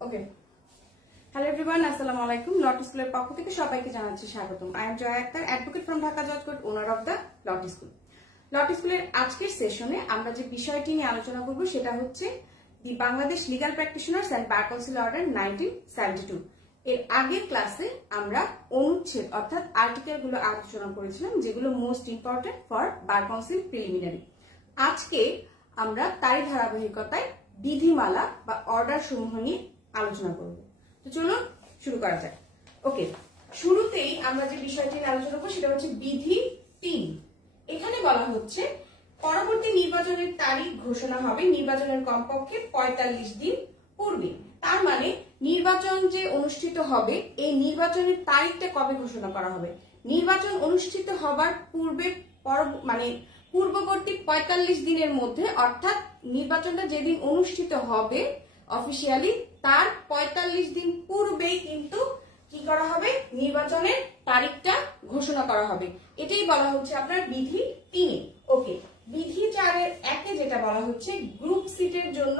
ওকে, hello everyone, আসসালামু আলাইকুম। লট স্কুলের পক্ষ থেকে সবাইকে জানাচ্ছি স্বাগতম। I am Joya Akter, advocate from Dhaka জজ court, owner of the law school. Law স্কুলের আজকের সেশনে আমরা যে বিষয়টি নিয়ে আলোচনা করব সেটা হচ্ছে the Bangladesh legal practitioners and bar council order 1972। এর আগের ক্লাসে আমরা অনুচ্ছেদ অর্থাৎ আর্টিকেল গুলো আলোচনা করেছিলাম, যেগুলো most important for bar council preliminary. আজকে আমরা তারই ধারাবাহিকতায় বিধিমালা বা অর্ডার সমূহ নিয়ে আলোচনা করব। তো চলুন শুরু করা যাক। ওকে, শুরুতেই আমরা যে বিষয়টি নিয়ে আলোচনা করব সেটা হচ্ছে বিধি 3। এখানে বলা হচ্ছে পরবর্তী নির্বাচনের তারিখ ঘোষণা হবে নির্বাচনের কমপক্ষে 45 দিন পূর্বে। তার মানে নির্বাচন যে অনুষ্ঠিত হবে এই নির্বাচনের তারিখটা কবে ঘোষণা করা হবে? নির্বাচন অনুষ্ঠিত হবার পূর্বে পূর্ববর্তী 45 দিনের মধ্যে, অর্থাৎ নির্বাচনটা যেদিন অনুষ্ঠিত হবে অফিসিয়ালি তার 45 দিন পূর্বেই কিন্তু কি করা হবে? নির্বাচনের তারিখটা ঘোষণা করা হবে। এটাই বলা হচ্ছে আপনার বিধি 3। ওকে, বিধি 4-এর 1-এ যেটা বলা হচ্ছে গ্রুপ সিটের জন্য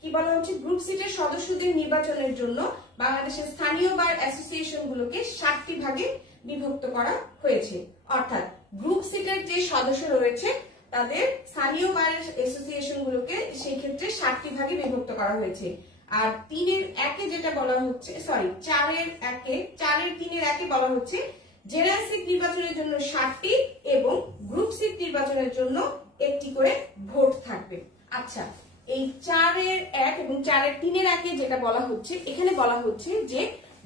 কি বলা হচ্ছে? গ্রুপ সিটের সদস্যদের নির্বাচনের জন্য বাংলাদেশের স্থানীয় বার অ্যাসোসিয়েশন গুলোকে 7টি ভাগে বিভক্ত করা হয়েছে। অর্থাৎ গ্রুপ সিটের যে সদস্য রয়েছে তাদের স্থানীয় বার অ্যাসোসিয়েশন গুলোকে সেই ক্ষেত্রে 7টি ভাগে বিভক্ত করা হয়েছে। আর 3-এর 1-এ যেটা বলা হচ্ছে, সরি 4-এর 3-এর 1-এ বলা হচ্ছে জেনারেল সিট নির্বাচনের জন্য 7টি এবং গ্রুপ সিট নির্বাচনের জন্য 1টি করে ভোট থাকবে। আচ্ছা, এই 4-এর 1 এবং 4-এর 3-এর 1-এ যেটা বলা হচ্ছে, এখানে বলা হচ্ছে যে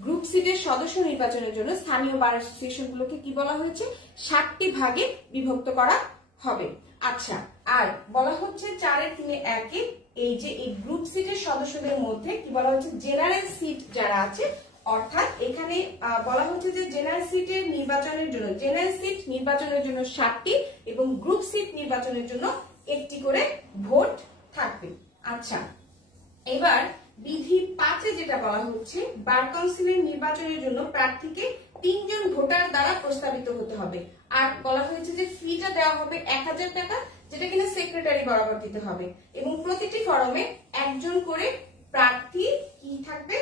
গ্রুপ সিটের সদস্য নির্বাচনের জন্য স্থানীয় বার অ্যাসোসিয়েশন গুলোকে কি বলা হয়েছে? 7টি ভাগে বিভক্ত করা হবে। আচ্ছা, আর বলা হচ্ছে 4-এর 3-এর 1-এ এই যে এই গ্রুপ সিটের সদস্যদের মধ্যে কি বলা হচ্ছে? জেনারেল সিট যারা আছে, অর্থাৎ এখানে বলা হচ্ছে যে জেনারেল সিট নির্বাচনের জন্য 7টি এবং গ্রুপ সিট নির্বাচনের জন্য 1টি করে ভোট থাকবে। আচ্ছা, এবার বিধি 5-এ যেটা বলা হচ্ছে বার কাউন্সিলের নির্বাচনের জন্য প্রার্থীকে 3 জন ভোটার দ্বারা প্রস্তাবিত হতে হবে। আর বলা হয়েছে যে ফিটা দেওয়া হবে 1000 টাকা, যেটা কিনা সেক্রেটারি বরাবর দিতে হবে এবং প্রতিটি ফরমে একজন করে প্রার্থী কি থাকবে?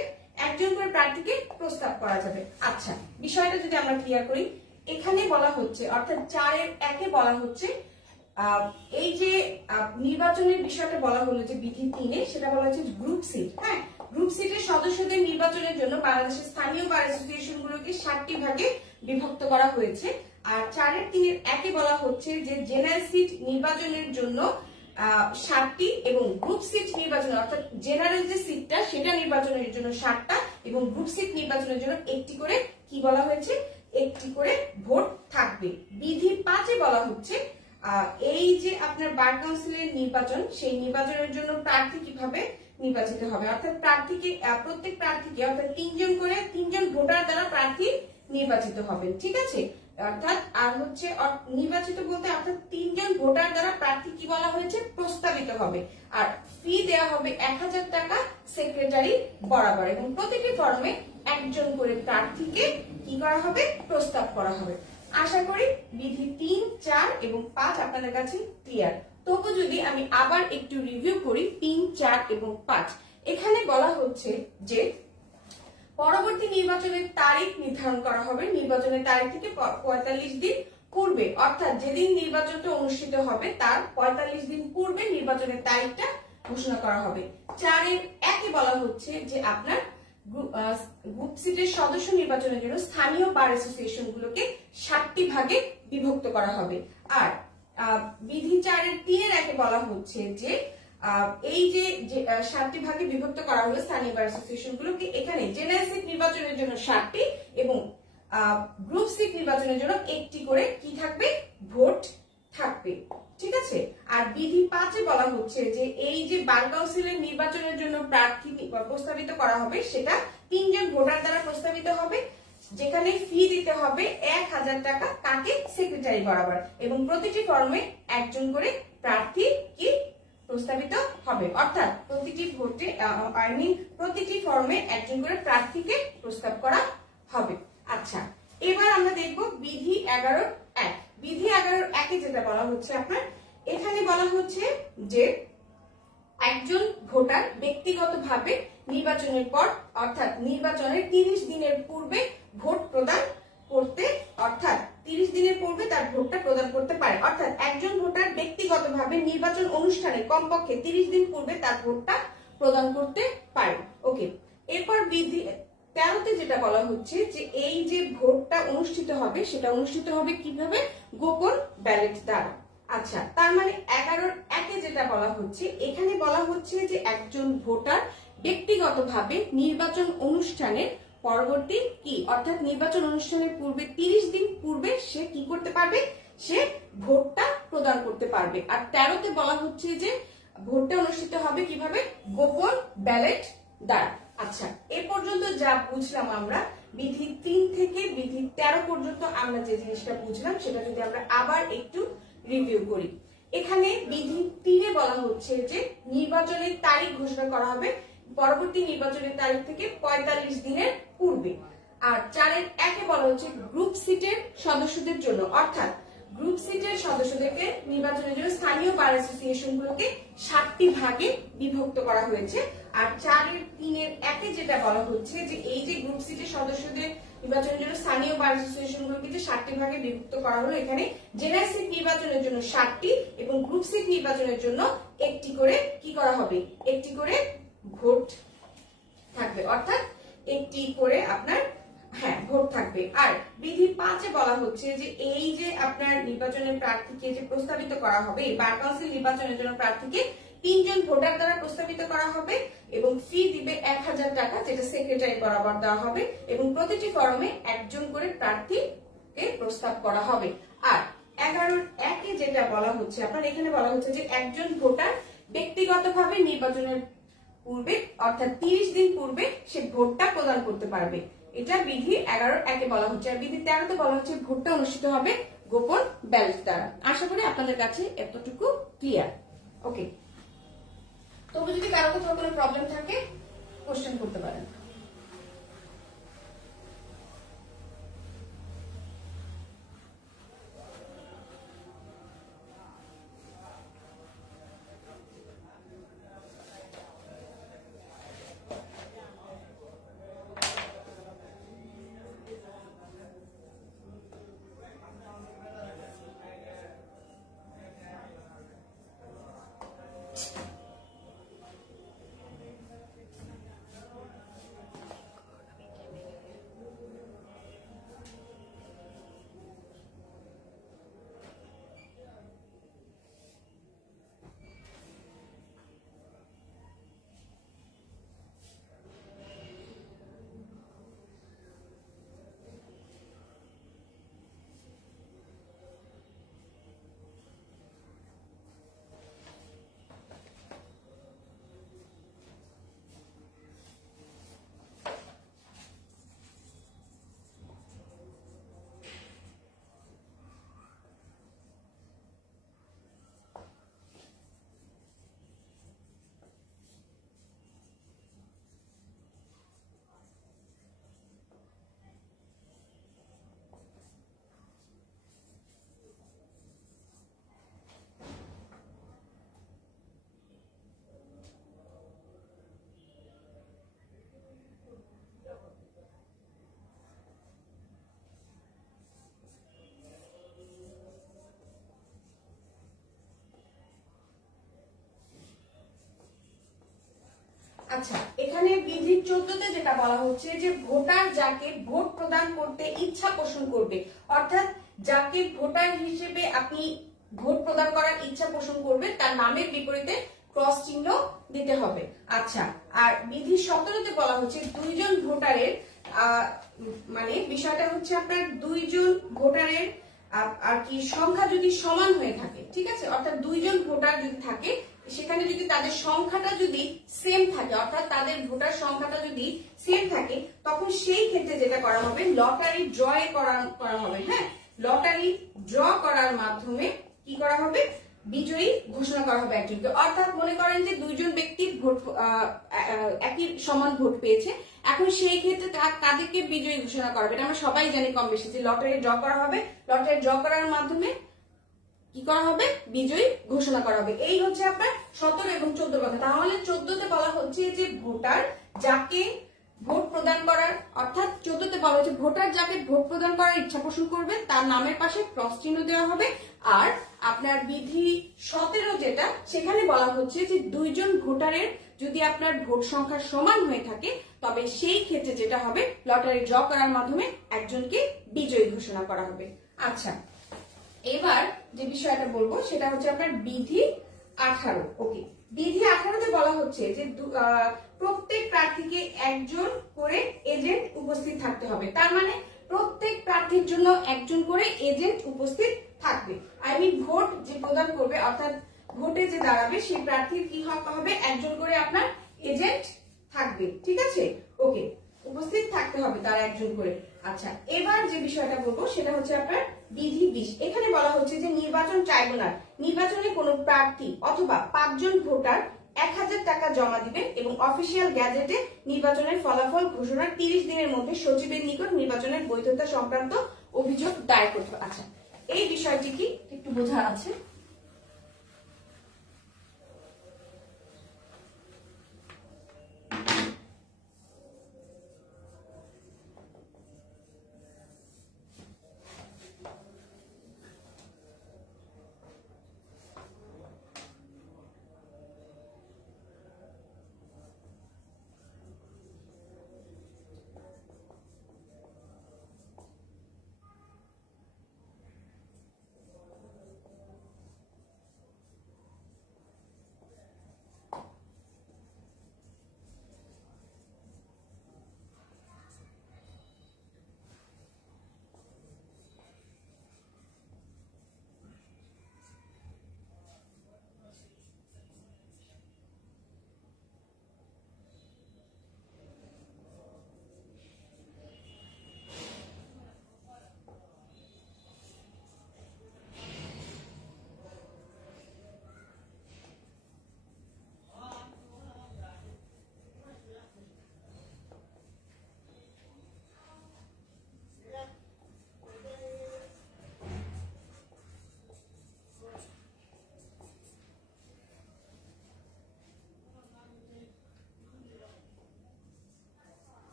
একজন করে প্রার্থীকে প্রস্তাব করা যাবে। আচ্ছা, বিষয়টা যদি আমরা ক্লিয়ার করি, এখানে বলা হচ্ছে অর্থাৎ 4-এর 1-এ বলা হচ্ছে এই যে নির্বাচনের বিষয়টা বলা হলো যে বিধি 3-এ, সেটা বলা হচ্ছে গ্রুপ সিট। হ্যাঁ, গ্রুপ সিটের সদস্যদের নির্বাচনের জন্য বাংলাদেশের স্থানীয় বার অ্যাসোসিয়েশন গুলোকে 7টি ভাগে বিভক্ত করা হয়েছে। আর 4-এর 3-এর 1-এ বলা হচ্ছে যে জেনারেল সিট নির্বাচনের জন্য 7টি এবং গ্রুপ সিট নির্বাচনের অর্থাৎ জেনারেল যে সিটটা সেটা নির্বাচনের জন্য 7টা এবং গ্রুপ সিট নির্বাচনের জন্য 1টি করে কি বলা হয়েছে? 1টি করে ভোট থাকবে। বিধি 5-এ বলা হচ্ছে এই যে আপনার বার কাউন্সিলের নির্বাচন, সেই নির্বাচনের জন্য প্রার্থী কিভাবে নির্বাচিত হবে? অর্থাৎ প্রত্যেক প্রার্থীকে অর্থাৎ 3 জন ভোটার দ্বারা প্রার্থী নির্বাচিত হবেন। ঠিক আছে, অর্থাৎ আর হচ্ছে নির্বাচিত বলতে অর্থাৎ 3 জন ভোটার দ্বারা প্রার্থী কি বলা হয়েছে? প্রস্তাবিত হবে। আর ফি দেওয়া হবে 1000 টাকা সেক্রেটারি বরাবর এবং প্রতিটি ফর্মে একজন করে প্রার্থীকে কি করা হবে? প্রস্তাব করা হবে। আশা করি বিধি 3, 4 এবং 5 আপনাদের কাছে ক্লিয়ার। তবু যদি আমি আবার একটু রিভিউ করি 3, 4 এবং 5, এখানে বলা হচ্ছে যে পরবর্তী নির্বাচনের তারিখ নির্ধারণ করা হবে নির্বাচনের তারিখ থেকে 45 দিন পূর্বে, অর্থাৎ যেদিন নির্বাচনটা অনুষ্ঠিত হবে তার 45 দিন পূর্বে নির্বাচনের তারিখটা ঘোষণা করা হবে। 4-এর 1-এ বলা হচ্ছে যে আপনার গ্রুপ সিটের সদস্য নির্বাচনের জন্য স্থানীয় বার অ্যাসোসিয়েশন গুলোকে 7টি ভাগে বিভক্ত করা হবে। আর বিধি 4-এর 3-এর 1-এ বলা হচ্ছে যে এই যে 7টি ভাগে বিভক্ত করা হলো স্থানীয় বার অ্যাসোসিয়েশন গুলোকে, এখানে জেনারেল সিট নির্বাচনের জন্য 7টি এবং গ্রুপ সিট নির্বাচনের জন্য 1টি করে কি থাকবে? ভোট থাকবে। ঠিক আছে, আর বিধি 5-এ বলা হচ্ছে যে এই যে বার কাউন্সিলের নির্বাচনের জন্য প্রার্থী প্রস্তাবিত করা হবে সেটা 3 জন ভোটার দ্বারা প্রস্তাবিত হবে, যেখানে ফি দিতে হবে 1000 টাকা, কাকে? সেক্রেটারি বরাবর এবং প্রতিটি ফর্মে একজন করে প্রার্থী কি প্রস্তাবিত হবে। অর্থাৎ প্রতিটি ভোটে প্রতিটি ফর্মে একজন করে প্রার্থীকে প্রস্তাব করা হবে। আচ্ছা, এবার আমরা দেখব বিধি 11-1। বিধি 11-1-এ যেটা বলা হচ্ছে আপনার, এখানে বলা হচ্ছে যে একজন ভোটার ব্যক্তিগতভাবে নির্বাচনের পর অর্থাৎ নির্বাচনের 30 দিনের পূর্বে ভোট প্রদান করতে অর্থাৎ 30 দিনের পূর্বে তার ভোটটা প্রদান করতে পারে। অর্থাৎ একজন ভোটার ব্যক্তিগতভাবে নির্বাচন অনুষ্ঠানে কমপক্ষে 30 দিন পূর্বে তার ভোটটা প্রদান করতে পারে। ওকে, এরপর বিধি 13তে যেটা বলা হচ্ছে যে এই যে ভোটটা অনুষ্ঠিত হবে সেটা অনুষ্ঠিত হবে কিভাবে? গোপন ব্যালট দ্বারা। আচ্ছা, তার মানে 11-1 যেটা বলা হচ্ছে, এখানে বলা হচ্ছে যে একজন ভোটার ব্যক্তিগতভাবে নির্বাচন অনুষ্ঠানের পরবর্তী কি অর্থাৎ নির্বাচন অনুষ্ঠানের পূর্বে 30 দিন পূর্বে সে কি করতে পারবে? সে ভোটটা প্রদান করতে পারবে। আর 13তে বলা হচ্ছে যে ভোটটা অনুষ্ঠিত হবে কিভাবে? গোপন ব্যালট দ্বারা। আচ্ছা, এ পর্যন্ত যা বুঝলাম আমরা বিধি 3 থেকে বিধি 13 পর্যন্ত আমরা যে জিনিসটা বুঝলাম সেটা যদি আমরা আবার একটু রিভিউ করি। এখানে বিধি 3-এ বলা হচ্ছে যে নির্বাচনের তারিখ ঘোষণা করা হবে পরবর্তী নির্বাচনের তারিখ থেকে 45 দিনের পূর্বে। আর 4-1-এ বলা হচ্ছে গ্রুপ সিটের সদস্যদের জন্য অর্থাৎ গ্রুপ সিটের সদস্যদেরকে নির্বাচনের জন্য স্থানীয় বার অ্যাসোসিয়েশন গুলোকে 7টি ভাগে বিভক্ত করা হয়েছে। আর 4-3-1-এ যেটা বলা হচ্ছে যে এই যে গ্রুপ সিটের সদস্যদের নির্বাচনের জন্য স্থানীয় বার অ্যাসোসিয়েশন গুলোকে যে 7টি ভাগে বিভক্ত করা হলো, এখানে জেনারেল সিট নির্বাচনের জন্য 7টি এবং গ্রুপ সিট নির্বাচনের জন্য একটি করে কি করা হবে? একটি করে ভোট থাকবে, অর্থাৎ একটি করে আপনার ভোট থাকবে। আর বিধি 5-এ বলা হচ্ছে যে এই যে আপনার নির্বাচনের প্রার্থীকে যে প্রস্তাবিত করা হবে, এই বার কাউন্সিল নির্বাচনের জন্য প্রার্থীকে 3 জন ভোটার দ্বারা প্রস্তাবিত করা হবে এবং ফি দিবে 1000 টাকা, যেটা সেক্রেটারি বরাবর দেওয়া হবে এবং প্রতিটি ফরমে একজন করে প্রার্থীকে প্রস্তাব করা হবে। আর 11-1-এ যেটা বলা হচ্ছে আপনার, এখানে বলা হচ্ছে যে একজন ভোটার ব্যক্তিগতভাবে নির্বাচনের পূর্বে অর্থাৎ 30 দিন পূর্বে সে ভোটটা প্রদান করতে পারবে। এটা বিধি 11-1-এ বলা হচ্ছে। আর বিধি 13-তে বলা হচ্ছে ভোটটা অনুষ্ঠিত হবে গোপন ব্যালট দ্বারা। আশা করি আপনাদের কাছে এতটুকু ক্লিয়ার। ওকে, তবু যদি কারো কোথাও কোনো প্রবলেম থাকে কোশ্চেন করতে পারেন। আচ্ছা, এখানে বিধি 14-তে যেটা বলা হচ্ছে যে ভোটার যাকে ভোট প্রদান করতে ইচ্ছা পোষণ করবে, অর্থাৎ যাকে ভোটার হিসেবে আপনি ভোট প্রদান করার ইচ্ছা পোষণ করবে তার নামের বিপরীতে ক্রস চিহ্ন দিতে হবে। আচ্ছা, আর বিধি 17-তে বলা হচ্ছে 2 জন ভোটারের মানে বিষয়টা হচ্ছে আপনার 2 জন ভোটারের আর কি সংখ্যা যদি সমান হয়ে থাকে, ঠিক আছে, অর্থাৎ 2 জন ভোটার যদি থাকে সেখানে যদি তাদের সংখ্যাটা যদি সেম থাকে অর্থাৎ তাদের ভোটার সংখ্যাটা যদি সেম থাকে তখন সেই ক্ষেত্রে যেটা করা হবে লটারি ড্র করা হবে। হ্যাঁ, লটারি ড্র করার মাধ্যমে কি করা হবে? বিজয়ী ঘোষণা করা হবে একজনকে। অর্থাৎ মনে করেন যে 2 জন ব্যক্তি ভোট একই সমান ভোট পেয়েছে, এখন সেই ক্ষেত্রে কাদেরকে বিজয়ী ঘোষণা করা হবে? এটা আমরা সবাই জানি কম বেশি যে লটারি ড্র করা হবে। লটারি ড্র করার মাধ্যমে কি করা হবে? বিজয়ী ঘোষণা করা হবে। এই হচ্ছে আপনার 17 এবং 14 কথা। তাহলে 14-তে বলা হচ্ছে যে ভোটার যাকে ভোট প্রদান করার অর্থাৎ 14তে বলা হয়েছে ভোটার যাকে ভোট প্রদান করার ইচ্ছা পোষণ করবে তার নামের পাশে ক্রস চিহ্ন দেওয়া হবে। আর আপনার বিধি 17 যেটা সেখানে বলা হচ্ছে যে দুইজন ভোটারের যদি আপনার ভোট সংখ্যা সমান হয়ে থাকে তবে সেই ক্ষেত্রে যেটা হবে লটারি ড্র করার মাধ্যমে একজনকে বিজয়ী ঘোষণা করা হবে। আচ্ছা, এবার যে বিষয়টা বলবো সেটা হচ্ছে আপনার বিধি 18। ওকে, বিধি 18তে বলা হচ্ছে যে প্রত্যেক প্রার্থীকে একজন করে এজেন্ট উপস্থিত থাকতে হবে। তার মানে প্রত্যেক প্রার্থীর জন্য একজন করে এজেন্ট উপস্থিত থাকবে। ভোট যে প্রদান করবে অর্থাৎ ভোটে যে দাঁড়াবে সেই প্রার্থীর কি হবে, একজন করে আপনার এজেন্ট থাকবে। ঠিক আছে, ওকে, উপস্থিত থাকতে হবে তার একজন করে। আচ্ছা, এবার যে বিষয়টা বলবো সেটা হচ্ছে আপনার বিধি 20। এখানে বলা হচ্ছে যে নির্বাচন ট্রাইব্যুনাল নির্বাচনে কোনো প্রার্থী অথবা 5 জন ভোটার 1000 টাকা জমা দিবেন এবং অফিসিয়াল গ্যাজেটে নির্বাচনের ফলাফল ঘোষণার 30 দিনের মধ্যে সচিবের নিকট নির্বাচনের বৈধতা সংক্রান্ত অভিযোগ দায়ের করতে হবে। আচ্ছা, এই বিষয়টি কি একটু বোঝা আছে?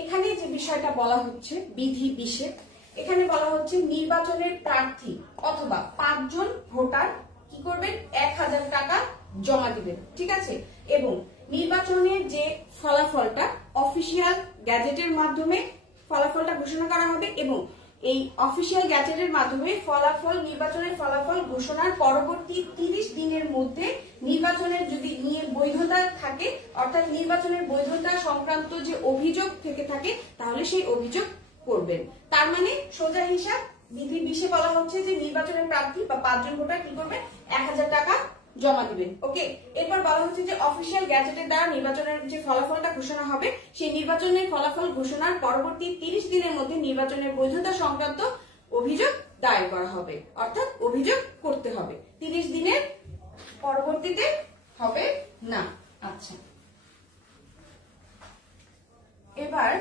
এখানে যে বিষয়টা বলা হচ্ছে বিধি 20, এখানে বলা হচ্ছে নির্বাচনের প্রার্থী অথবা 5 জন ভোটার কি করবেন, 1000 টাকা জমা দিবেন। ঠিক আছে, এবং নির্বাচনের যে ফলাফলটা অফিসিয়াল গ্যাজেটের মাধ্যমে ফলাফলটা ঘোষণা করা হবে এবং এই অফিসিয়াল গ্যাজেটের মাধ্যমে নির্বাচনের ফলাফল ঘোষণার পরবর্তী 30 দিনের মধ্যে নির্বাচনের যদি বৈধতা থাকে অর্থাৎ নির্বাচনের বৈধতা সংক্রান্ত যে অভিযোগ থেকে থাকে তাহলে সেই অভিযোগ করবেন। তার মানে সোজা হিসাব বিধি 20 বলা হচ্ছে যে নির্বাচনের প্রার্থী বা 5 জন ভোটার কি করবে, 1000 টাকা জমা দিবেন। ওকে, এরপর বলা হচ্ছে যে অফিসিয়াল গ্যাজেটের দ্বারা নির্বাচনের যে ফলাফলটা ঘোষণা হবে সেই নির্বাচনের ফলাফল ঘোষণার পরবর্তী 30 দিনের মধ্যে নির্বাচনের বৈধতা সংক্রান্ত অভিযোগ দায়ের করা হবে, অর্থাৎ অভিযোগ করতে হবে, 30 দিনের পরবর্তীতে হবে না। আচ্ছা, এবার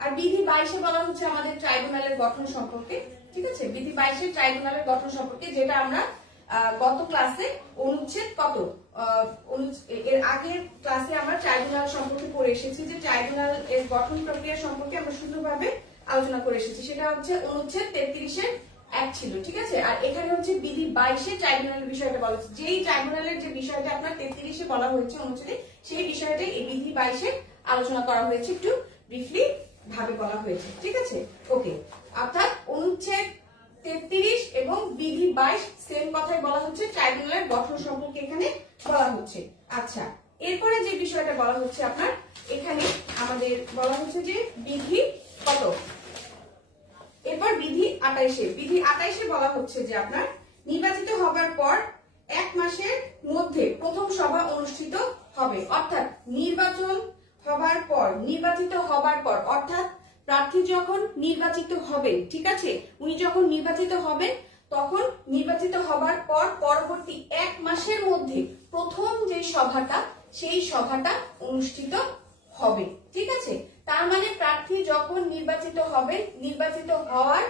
আর বিধি 22 বলা হচ্ছে আমাদের ট্রাইব্যুনালের গঠন সম্পর্কে। ঠিক আছে, বিধি 22 ট্রাইব্যুনালের গঠন সম্পর্কে, যেটা আমরা গত ক্লাসে অনুচ্ছেদ এর আগের ক্লাসে আমরা ট্রাইব্যুনাল সম্পর্কে পড়ে এসেছি, যে ট্রাইব্যুনাল এর গঠন প্রক্রিয়া সম্পর্কে আমরা সুন্দরভাবে আলোচনা করে এসেছি। সেটা হচ্ছে অনুচ্ছেদ 33 এক ছিল। ঠিক আছে, আর এখানে হচ্ছে বিধি 22 ট্রাইব্যুনালের বিষয়টা বলা হচ্ছে, যেই ট্রাইব্যুনালের যে বিষয়টা আপনার 33 বলা হয়েছে অনুচ্ছেদে, সেই বিষয়টা এই বিধি 22 আলোচনা করা হয়েছে, একটু ব্রিফলি ভাবে বলা হয়েছে। ঠিক আছে, ওকে, অর্থাৎ অনুচ্ছেদ 33 এবং বিধি 22 সেম কথাই বলা হচ্ছে, ট্রাইব্যুনালের গঠন সম্পর্কে এখানে বলা হচ্ছে। আচ্ছা, এরপরে যে বিষয়টা বলা হচ্ছে আপনার এখানে আমাদের বলা হচ্ছে যে বিধি কত, এরপর বিধি 28। বিধি 28 বলা হচ্ছে যে আপনার নির্বাচিত হবার পর 1 মাসের মধ্যে প্রথম সভা অনুষ্ঠিত হবে, অর্থাৎ নির্বাচন হবার পর, নির্বাচিত হবার পর, অর্থাৎ প্রার্থী যখন নির্বাচিত হবেন, ঠিক আছে, উনি যখন নির্বাচিত হবেন তখন নির্বাচিত হবার পর পরবর্তী 1 মাসের মধ্যে প্রথম যে সভাটা, সেই সভাটা অনুষ্ঠিত হবে, ঠিক আছে। তার মানে প্রার্থী যখন নির্বাচিত হবেন, নির্বাচিত হওয়ার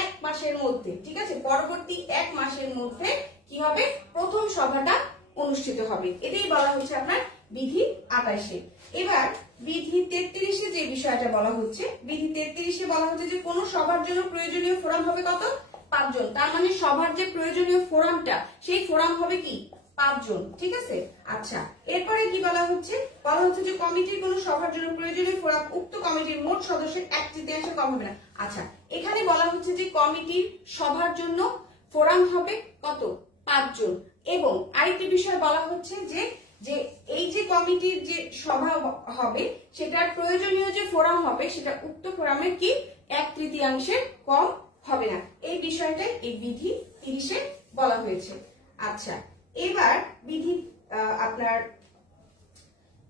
1 মাসের মধ্যে, ঠিক আছে, পরবর্তী 1 মাসের মধ্যে কি হবে, প্রথম সভাটা অনুষ্ঠিত হবে। এটাই বলা হচ্ছে আপনার বিধি 28-এ। এবার বিধি 33-এ যে বিষয়টা বলা হচ্ছে, বিধি 33-এ বলা হচ্ছে যে কোন সভার জন্য প্রয়োজনীয় ফোরাম হবে কত, 5 জন। তার মানে সভার যে প্রয়োজনীয় ফোরামটা, সেই ফোরাম হবে কি 5 জন, ঠিক আছে। আচ্ছা, এরপরে কি বলা হচ্ছে, বলা হচ্ছে যে কমিটির কোন সভার জন্য প্রয়োজনীয় ফোরাম উক্ত কমিটির মোট সদস্যের 1/3 কম হবে না। আচ্ছা, এখানে বলা হচ্ছে যে কমিটির সভার জন্য ফোরাম হবে কত, 5 জন। এবং আরেকটি বিষয় বলা হচ্ছে যে যে এই যে কমিটির যে সভা হবে, সেটার প্রয়োজনীয় যে ফোরাম হবে, সেটা উক্ত ফোরামের কি 1/3 কম হবে না। এই বিষয়টাই এই বিধি 30-এ বলা হয়েছে। আচ্ছা, এবার বিধি আপনার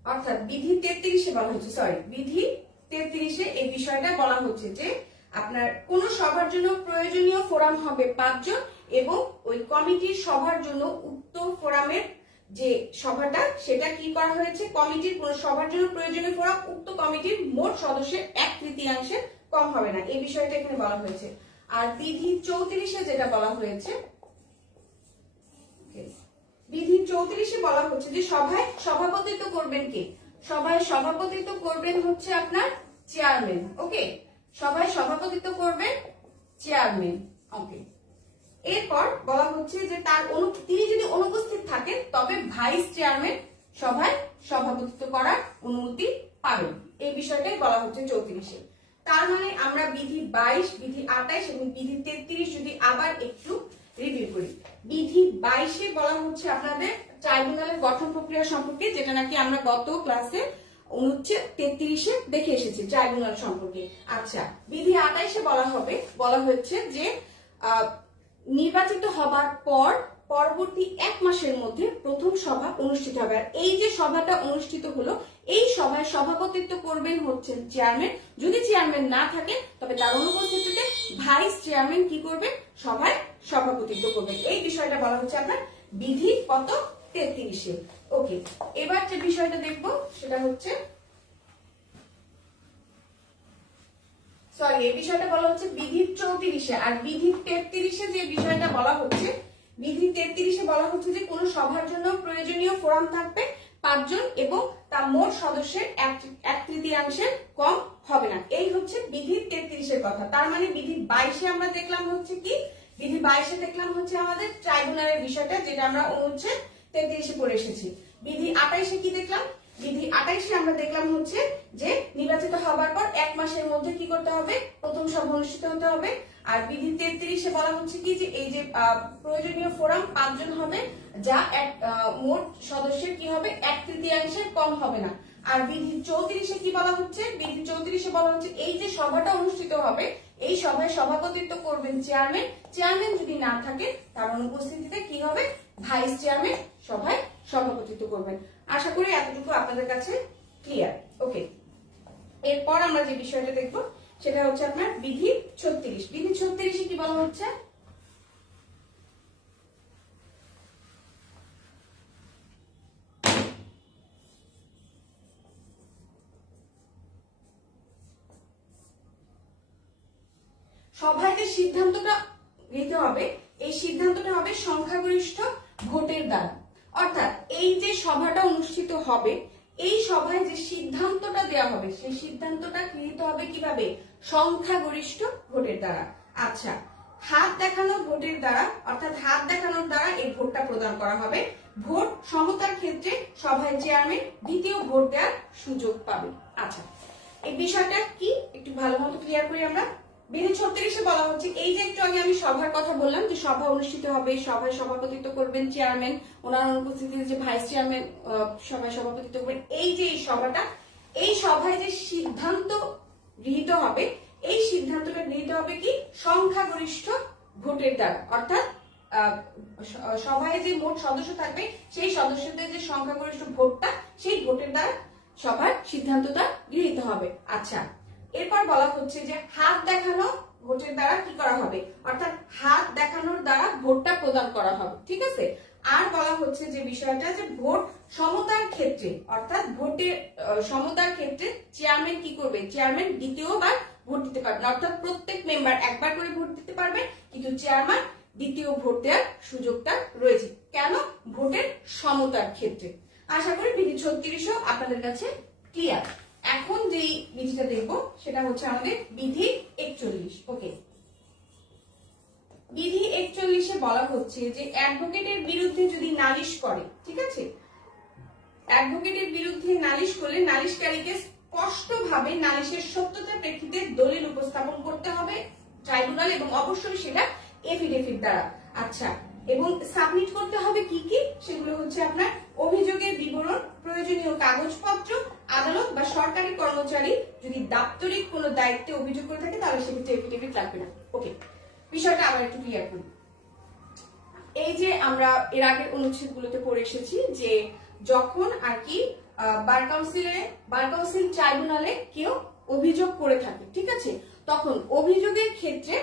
অর্থাৎ বিধি 33-এ বলা হচ্ছে, সরি, বিধি 33-এ এই বিষয়টা বলা হচ্ছে যে আপনার কোন সভার জন্য প্রয়োজনীয় ফোরাম হবে 5 জন এবং ওই কমিটির সভার জন্য উক্ত ফোরামের যে সভাটা, সেটা কি করা হয়েছে, কমিটির কোন সভার জন্য প্রয়োজনীয় ফোরাম উক্ত কমিটির মোট সদস্যের 1/3 কম হবে না। এই বিষয়টা এখানে বলা হয়েছে। আর বিধি 34-এ যেটা বলা হয়েছে, বিধি 34-এ বলা হচ্ছে যে সভায় সভাপতিত্ব করবেন কে, সভায় সভাপতিত্ব করবেন হচ্ছে আপনার চেয়ারম্যান। ওকে, সভায় সভাপতিত্ব করবেন চেয়ারম্যান। ওকে, এরপর বলা হচ্ছে যে তিনি যদি অনুপস্থিত থাকেন তবে ভাইস চেয়ারম্যান সভায় সভাপতিত্ব করার অনুমতি পাবেন। এই বিষয়টাই বলা হচ্ছে 34-এ। তার মানে আমরা বিধি 22, বিধি 28 এবং বিধি 33 যদি আবার একটু রিভিউ করি। বিধি 22-এ বলা হচ্ছে আপনাদের ট্রাইব্যুনালের গঠন প্রক্রিয়া সম্পর্কে, যেটা নাকি আমরা গত ক্লাসে অনুচ্ছেদ 33-এ দেখে এসেছি ট্রাইব্যুনাল সম্পর্কে। আচ্ছা, বিধি 28-এ বলা হচ্ছে যে নির্বাচিত হবার পর পরবর্তী 1 মাসের মধ্যে প্রথম সভা অনুষ্ঠিত হবে। আর এই যে সভাটা অনুষ্ঠিত হলো, এই সভায় সভাপতিত্ব করবেন হচ্ছেন চেয়ারম্যান। যদি চেয়ারম্যান না থাকে তবে তার অনুপস্থিতিতে ভাইস চেয়ারম্যান কি করবে, সভায় সভাপতিত্ব করবেন। এই বিষয়টা বলা হচ্ছে আপনার বিধি কত, 33-এ। ওকে, এবার যে বিষয়টা দেখবো সেটা হচ্ছে, সরি, এই বিষয়টা বলা হচ্ছে বিধি 34-এ। আর বিধি 33-এ যে বিষয়টা বলা হচ্ছে, বিধি 33-এ বলা হচ্ছে যে কোন সভার জন্য প্রয়োজনীয় ফোরাম থাকবে 5 জন এবং তা মোট সদস্যের 1/3 কম হবে না। এই হচ্ছে বিধি 33-এর কথা। তার মানে বিধি 22-এ আমরা দেখলাম হচ্ছে কি, বিধি 22-এ দেখলাম হচ্ছে আমাদের ট্রাইব্যুনালের বিষয়টা, যেটা আমরা অনুচ্ছেদ 33-এ পড়ে এসেছি। বিধি 28-এ কি দেখলাম, বিধি 28-এ আমরা দেখলাম হচ্ছে যে নির্বাচিত হবার পর 1 মাসের মধ্যে কি করতে হবে, প্রথম সভা অনুষ্ঠিত হতে হবে। আর বিধি 33-এ বলা হচ্ছে কি যে এই যে প্রয়োজনীয় ফোরাম 5 জন হবে, যা মোট সদস্যের কি হবে 1/3 কম হবে না। আর বিধি 34-এ কি বলা হচ্ছে, বিধি 34-এ বলা হচ্ছে এই যে সভাটা অনুষ্ঠিত হবে, এই সভায় সভাপতিত্ব করবেন চেয়ারম্যান। চেয়ারম্যান যদি না থাকে তার অনুপস্থিতিতে কি হবে, ভাইস চেয়ারম্যান সভায় সভাপতিত্ব করবেন। আশা করি এতটুকু আপনাদের কাছে ক্লিয়ার। ওকে, এরপর আমরা যে বিষয়টা দেখবো সেটা হচ্ছে আপনার বিধি 36। বিধি 36-এ কি বলা হচ্ছে, সভায় যে সিদ্ধান্তটা নিতে হবে, এই সিদ্ধান্তটা হবে সংখ্যাগরিষ্ঠ ভোটের দ্বারা। অর্থাৎ এই যে সভাটা অনুষ্ঠিত হবে, এই সভায় যে সিদ্ধান্তটা দেওয়া হবে, সেই সিদ্ধান্তটা গৃহীত হবে কিভাবে, সংখ্যাগরিষ্ঠ ভোটের দ্বারা। আচ্ছা, হাত দেখানো ভোটের দ্বারা, অর্থাৎ হাত দেখানোর দ্বারা এই ভোটটা প্রদান করা হবে। ভোট সমতার ক্ষেত্রে সভায় চেয়ারম্যান দ্বিতীয় ভোট দেওয়ার সুযোগ পাবে। আচ্ছা, এই বিষয়টা কি একটু ভালো মতো ক্লিয়ার করি আমরা। বিধি 36-এ বলা হচ্ছে এই যে একটু আগে আমি সভার কথা বললাম, যে সভা অনুষ্ঠিত হবে, সভায় সভাপতিত্ব করবেন চেয়ারম্যান, ওনার অনুপস্থিতিতে যে ভাইস চেয়ারম্যান সভায় সভাপতিত্ব করবেন। এই যে এই সভাটা, এই সভায় যে সিদ্ধান্ত গৃহীত হবে, এই সিদ্ধান্তটা গৃহীত হবে কি সংখ্যাগরিষ্ঠ ভোটের দ্বারা। অর্থাৎ সভায় যে মোট সদস্য থাকবে, সেই সদস্যদের যে সংখ্যাগরিষ্ঠ ভোটটা, সেই ভোটের দ্বারা সবার সিদ্ধান্তটা গৃহীত হবে। আচ্ছা, এরপর বলা হচ্ছে যে হাত দেখানো ভোটের দ্বারা কি করা হবে, অর্থাৎ হাত দেখানোর দ্বারা ভোটটা প্রদান করা হবে। ঠিক আছে, আর বলা হচ্ছে যে বিষয়টা যে ভোট সমতার ক্ষেত্রে, অর্থাৎ ভোটের সমতার ক্ষেত্রে চেয়ারম্যান কি করবে, চেয়ারম্যান দ্বিতীয়বার ভোট দিতে পারবে, অর্থাৎ প্রত্যেক মেম্বার একবার করে ভোট দিতে পারবে, কিন্তু চেয়ারম্যান দ্বিতীয় ভোট দেওয়ার সুযোগটা রয়েছে। কেন? ভোটের সমতার ক্ষেত্রে। আশা করি বিধি 36 আপনাদের কাছে ক্লিয়ার। এখন যেই বিধিটা দেখব সেটা হচ্ছে আমাদের বিধি 41। ওকে, বিধি 41-এ বলা হচ্ছে যে অ্যাডভোকেটের বিরুদ্ধে যদি নালিশ করে, ঠিক আছে, অ্যাডভোকেটের বিরুদ্ধে নালিশ করলে নালিশকারীকে স্পষ্টভাবে নালিশের সত্যতার প্রেক্ষিতে দলিল উপস্থাপন করতে হবে ট্রাইব্যুনাল, এবং অবশ্যই সেটা এফিডেভিট দ্বারা। আচ্ছা, এবং সাবমিট করতে হবে কি কি, সেগুলো হচ্ছে আপনার অভিযোগের বিবরণ, প্রয়োজনীয় কাগজপত্র, আদালত বা সরকারি কর্মচারী যদি দাপ্তরিক কোনো দায়িত্বে অভিযোগ করে থাকে তাহলে সেক্ষেত্রে এফিডেভিট লাগবে না। ওকে, বিষয়টা আবার একটু ক্লিয়ার করি। এই যে আমরা এর আগের অনুচ্ছেদগুলোতে পড়ে এসেছি যে যখন আর কি বার কাউন্সিল ট্রাইব্যুনালে কেউ অভিযোগ করে থাকে, ঠিক আছে, তখন অভিযোগের ক্ষেত্রে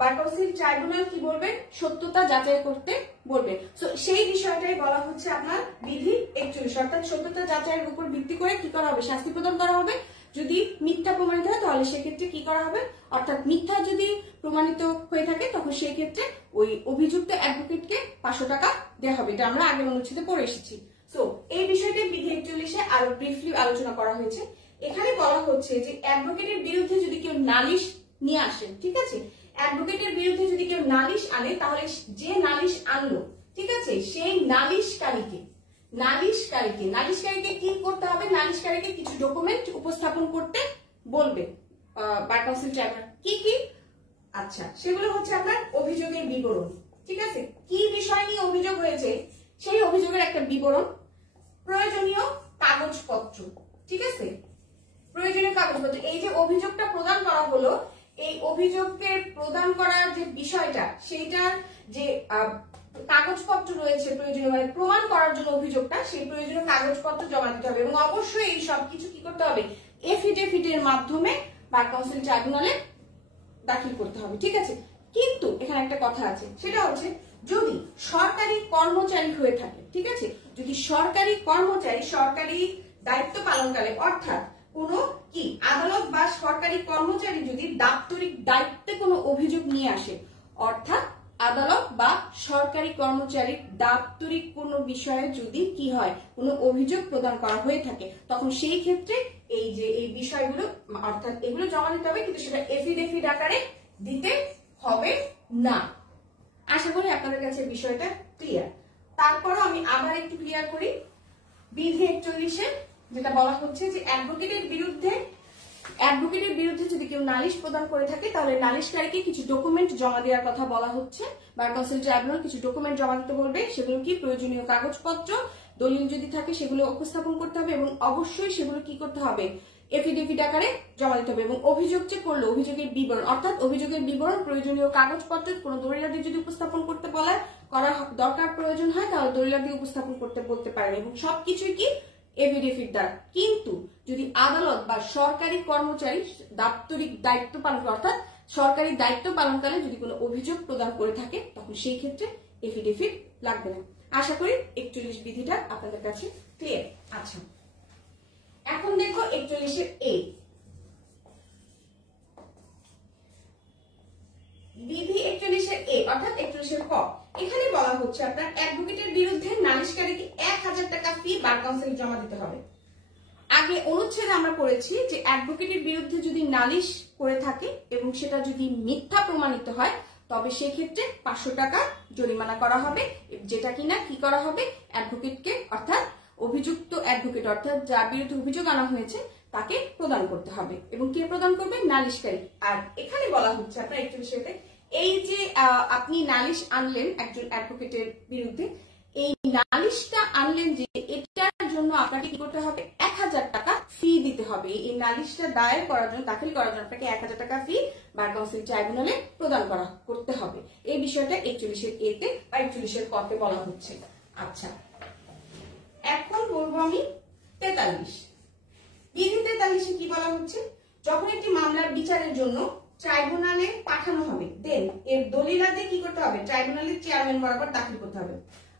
বার কাউন্সিল ট্রাইব্যুনাল কি বলবে, সত্যতা যাচাই করতে বলবে। সো সেই বিষয়টাই বলা হচ্ছে আপনার বিধি 41, অর্থাৎ সত্যতা যাচাইয়ের উপর ভিত্তি করে কি করা হবে, শাস্তি প্রদান করা হবে। যদি মিথ্যা প্রমাণিত হয় তাহলে সেক্ষেত্রে কি করা হবে, অর্থাৎ মিথ্যা যদি প্রমাণিত হয়ে থাকে তখন সেই ক্ষেত্রে ওই অভিযুক্ত অ্যাডভোকেটকে 500 টাকা দেওয়া হবে। এটা আমরা আগের অনুচ্ছেদে পড়ে এসেছি। সো এই বিষয়টি বিধি 41-এ আরো ব্রিফলি আলোচনা করা হয়েছে। এখানে বলা হচ্ছে যে অ্যাডভোকেটের বিরুদ্ধে যদি কেউ নালিশ নিয়ে আসে, ঠিক আছে, অ্যাডভোকেটের বিরুদ্ধে যদি কেউ নালিশ আনে তাহলে যে নালিশ আনলো, ঠিক আছে, সেই নালিশকারীকে কি করতে হবে, নালিশকারীকে কিছু ডকুমেন্ট উপস্থাপন করতে বলবে বার কাউন্সিল ট্রাইব্যুনাল। কি কি? আচ্ছা, সেগুলো হচ্ছে আপনার অভিযোগের বিবরণ, ঠিক আছে, কি বিষয় নিয়ে অভিযোগ হয়েছে সেই অভিযোগের একটা বিবরণ, প্রয়োজনীয় কাগজপত্র, ঠিক আছে, প্রয়োজনীয় কাগজপত্র। এই যে অভিযোগটা প্রদান করা হলো, এই অভিযোগকে প্রদান করার যে বিষয়টা, সেইটার যে কাগজপত্র রয়েছে প্রয়োজনীয়, মানে প্রমাণ করার জন্য অভিযোগটা, সেই প্রয়োজনীয় কাগজপত্র জমা দিতে হবে, এবং অবশ্যই এই সবকিছু কি করতে হবে, এফিডেভিটের মাধ্যমে বার কাউন্সিল ট্রাইব্যুনালে দাখিল করতে হবে, ঠিক আছে। কিন্তু এখানে একটা কথা আছে, সেটা হচ্ছে যদি সরকারি কর্মচারী হয়ে থাকে, ঠিক আছে, যদি সরকারি কর্মচারী সরকারি দায়িত্ব পালনকালে, অর্থাৎ কোনো কি আদালত বা সরকারি কর্মচারী যদি দাপ্তরিক দায়িত্বে কোনো অভিযোগ নিয়ে আসে, অর্থাৎ আদালত বা সরকারি কর্মচারীর দাপ্তরিক কোনো বিষয়ে যদি কি হয়, কোনো অভিযোগ প্রদান করা হয়ে থাকে, তখন সেই ক্ষেত্রে এই যে এই বিষয়গুলো, অর্থাৎ এগুলো জমা দিতে হবে, কিন্তু সেটা এফিডেভিট আকারে দিতে হবে না। আশা করি আপনাদের কাছে বিষয়টা ক্লিয়ার। তারপরও আমি আবার একটু ক্লিয়ার করি, বিধি 41-এ যেটা বলা হচ্ছে যে অ্যাডভোকেটের বিরুদ্ধে যদি কেউ নালিশ প্রদান করে থাকে তাহলে নালিশকারীকে কিছু ডকুমেন্ট জমা দেওয়ার কথা বলা হচ্ছে। বার কাউন্সিল ট্রাইব্যুনাল কিছু ডকুমেন্ট জমা দিতে বলবে, সেগুলো কি প্রয়োজনীয় কাগজপত্র, দলিল যদি থাকে সেগুলো উপস্থাপন করতে হবে, এবং অবশ্যই সেগুলো কি করতে হবে, এফিডেভিট আকারে জমা দিতে হবে। এবং অভিযোগ যে করলো অভিযোগের বিবরণ, অর্থাৎ অভিযোগের বিবরণ, প্রয়োজনীয় কাগজপত্র, কোনো দলিলাদি যদি উপস্থাপন করতে করা দরকার প্রয়োজন হয় তাহলে দলিলাদি উপস্থাপন করতে বলতে পারেন, এবং সবকিছুই কি এফিডেভিট দ্বারা। কিন্তু যদি আদালত বা সরকারি কর্মচারী দাপ্তরিক দায়িত্ব পালন, অর্থাৎ সরকারি দায়িত্ব পালনকালে যদি কোনো অভিযোগ প্রদান করে থাকে তখন সেই ক্ষেত্রে এফিডেভিট লাগবে না। আশা করি 41 বিধিটা আপনাদের কাছে ক্লিয়ার। আচ্ছা, এখন দেখো 41-এর এ, বিধি 41-এর এ অর্থাৎ 41-এর ক। এখানে বলা হচ্ছে আপনার অ্যাডভোকেটের বিরুদ্ধে নালিশকারীকে 1000 টাকা ফি বার কাউন্সিল জমা দিতে হবে। আগে অনুচ্ছেদে আমরা পড়েছি যে অ্যাডভোকেটের বিরুদ্ধে যদি নালিশ করে থাকে এবং সেটা যদি মিথ্যা প্রমাণিত হয় তবে সেক্ষেত্রে 500 টাকা জরিমানা করা হবে, যেটা কিনা কি করা হবে, অ্যাডভোকেটকে অর্থাৎ অভিযুক্ত অ্যাডভোকেট অর্থাৎ যার বিরুদ্ধে অভিযোগ আনা হয়েছে তাকে প্রদান করতে হবে। এবং কে প্রদান করবে? নালিশকারী। আর এখানে বলা হচ্ছে আপনার একটু বিষয়তে, এই যে আপনি নালিশ আনলেন একজন অ্যাডভোকেটের বিরুদ্ধে, এই নালিশটা আনলেন যে এটার জন্য আপনাকে কি করতে হবে, 1000 টাকা ফি দিতে হবে। এই নালিশটা দায়ের করার জন্য, দাখিল করার জন্য আপনাকে 1000 টাকা ফি বার কাউন্সিল ট্রাইব্যুনালে প্রদান করতে হবে। এই বিষয়টা 41-এর এতে বা 41-এর ক তে বলা হচ্ছে। আচ্ছা, এখন বলবো আমি 43। বিধি 43-এ কি বলা হচ্ছে, যখন একটি মামলার বিচারের জন্য ট্রাইব্যুনালে পাঠানো হবে, দেন এর দলিলাদি কি করতে হবে, ট্রাইব্যুনালের চেয়ারম্যান বরাবর দাখিল করতে হবে।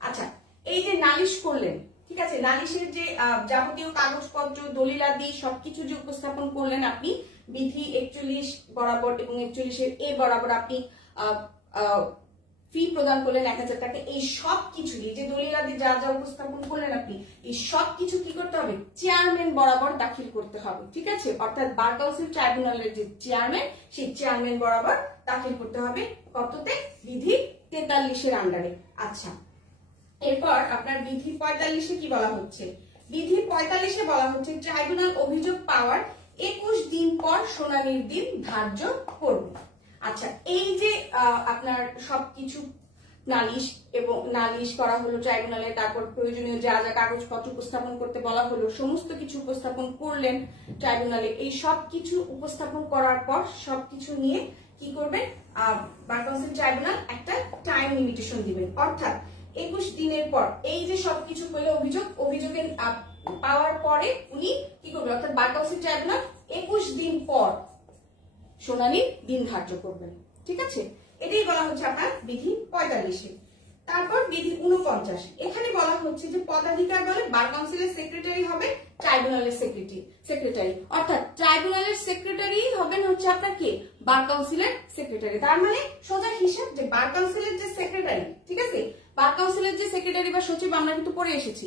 আচ্ছা, এই যে নালিশ করলেন, ঠিক আছে, নালিশের যে যাবতীয় কাগজপত্র দলিলাদি সবকিছু যে উপস্থাপন করলেন আপনি বিধি 41 বরাবর এবং 41-এর এ বরাবর আপনি ফি প্রদান করলেন 1000 টাকা, এই সব কিছু যে দলিলাদি যা যা উপস্থাপন করলেন আপনি এই সব কিছু কি করতে হবে, চেয়ারম্যান বরাবর দাখিল করতে হবে। ঠিক আছে, অর্থাৎ বার কাউন্সিল ট্রাইব্যুনালের যে চেয়ারম্যান সেই চেয়ারম্যান বরাবর দাখিল করতে হবে কততে, বিধি 43-এর আন্ডারে। আচ্ছা, এরপর আপনার বিধি 45-এ কি বলা হচ্ছে, বিধি 45-এ বলা হচ্ছে ট্রাইব্যুনাল অভিযোগ পাওয়ার 21 দিন পর শুনানির দিন ধার্য করবে। আচ্ছা, এই যে আপনার সবকিছু নালিশ এবং নালিশ করা হলো ট্রাইব্যুনালে, তারপর প্রয়োজনীয় যা যা কাগজপত্র উপস্থাপন করতে বলা হলো সমস্ত কিছু উপস্থাপন করলেন ট্রাইব্যুনালে, এই সব কিছু উপস্থাপন করার পর সবকিছু নিয়ে কি করবে, বার কাউন্সিল ট্রাইব্যুনাল একটা টাইম লিমিটেশন দিবেন, অর্থাৎ 21 দিনের পর এই যে সবকিছু পেলে অভিযোগের পাওয়ার পরে উনি কি করবেন, অর্থাৎ বার কাউন্সিল ট্রাইব্যুনাল 21 দিন পর শুনানির দিন ধার্য করবেন। ঠিক আছে, এটাই বলা হচ্ছে আপনার বিধি 45-এ। তারপর বিধি 49, এখানে বলা হচ্ছে যে পদাধিকার বলে বার কাউন্সিলের সেক্রেটারি হবে ট্রাইব্যুনালের সেক্রেটারি, অর্থাৎ ট্রাইব্যুনালের সেক্রেটারি হবেন হচ্ছে আপনার কে, বার কাউন্সিলের সেক্রেটারি। তার মানে সোজা হিসাব যে বার কাউন্সিলের যে সেক্রেটারি, ঠিক আছে, বার কাউন্সিলের যে সেক্রেটারি বা সচিব আমরা কিন্তু পড়ে এসেছি,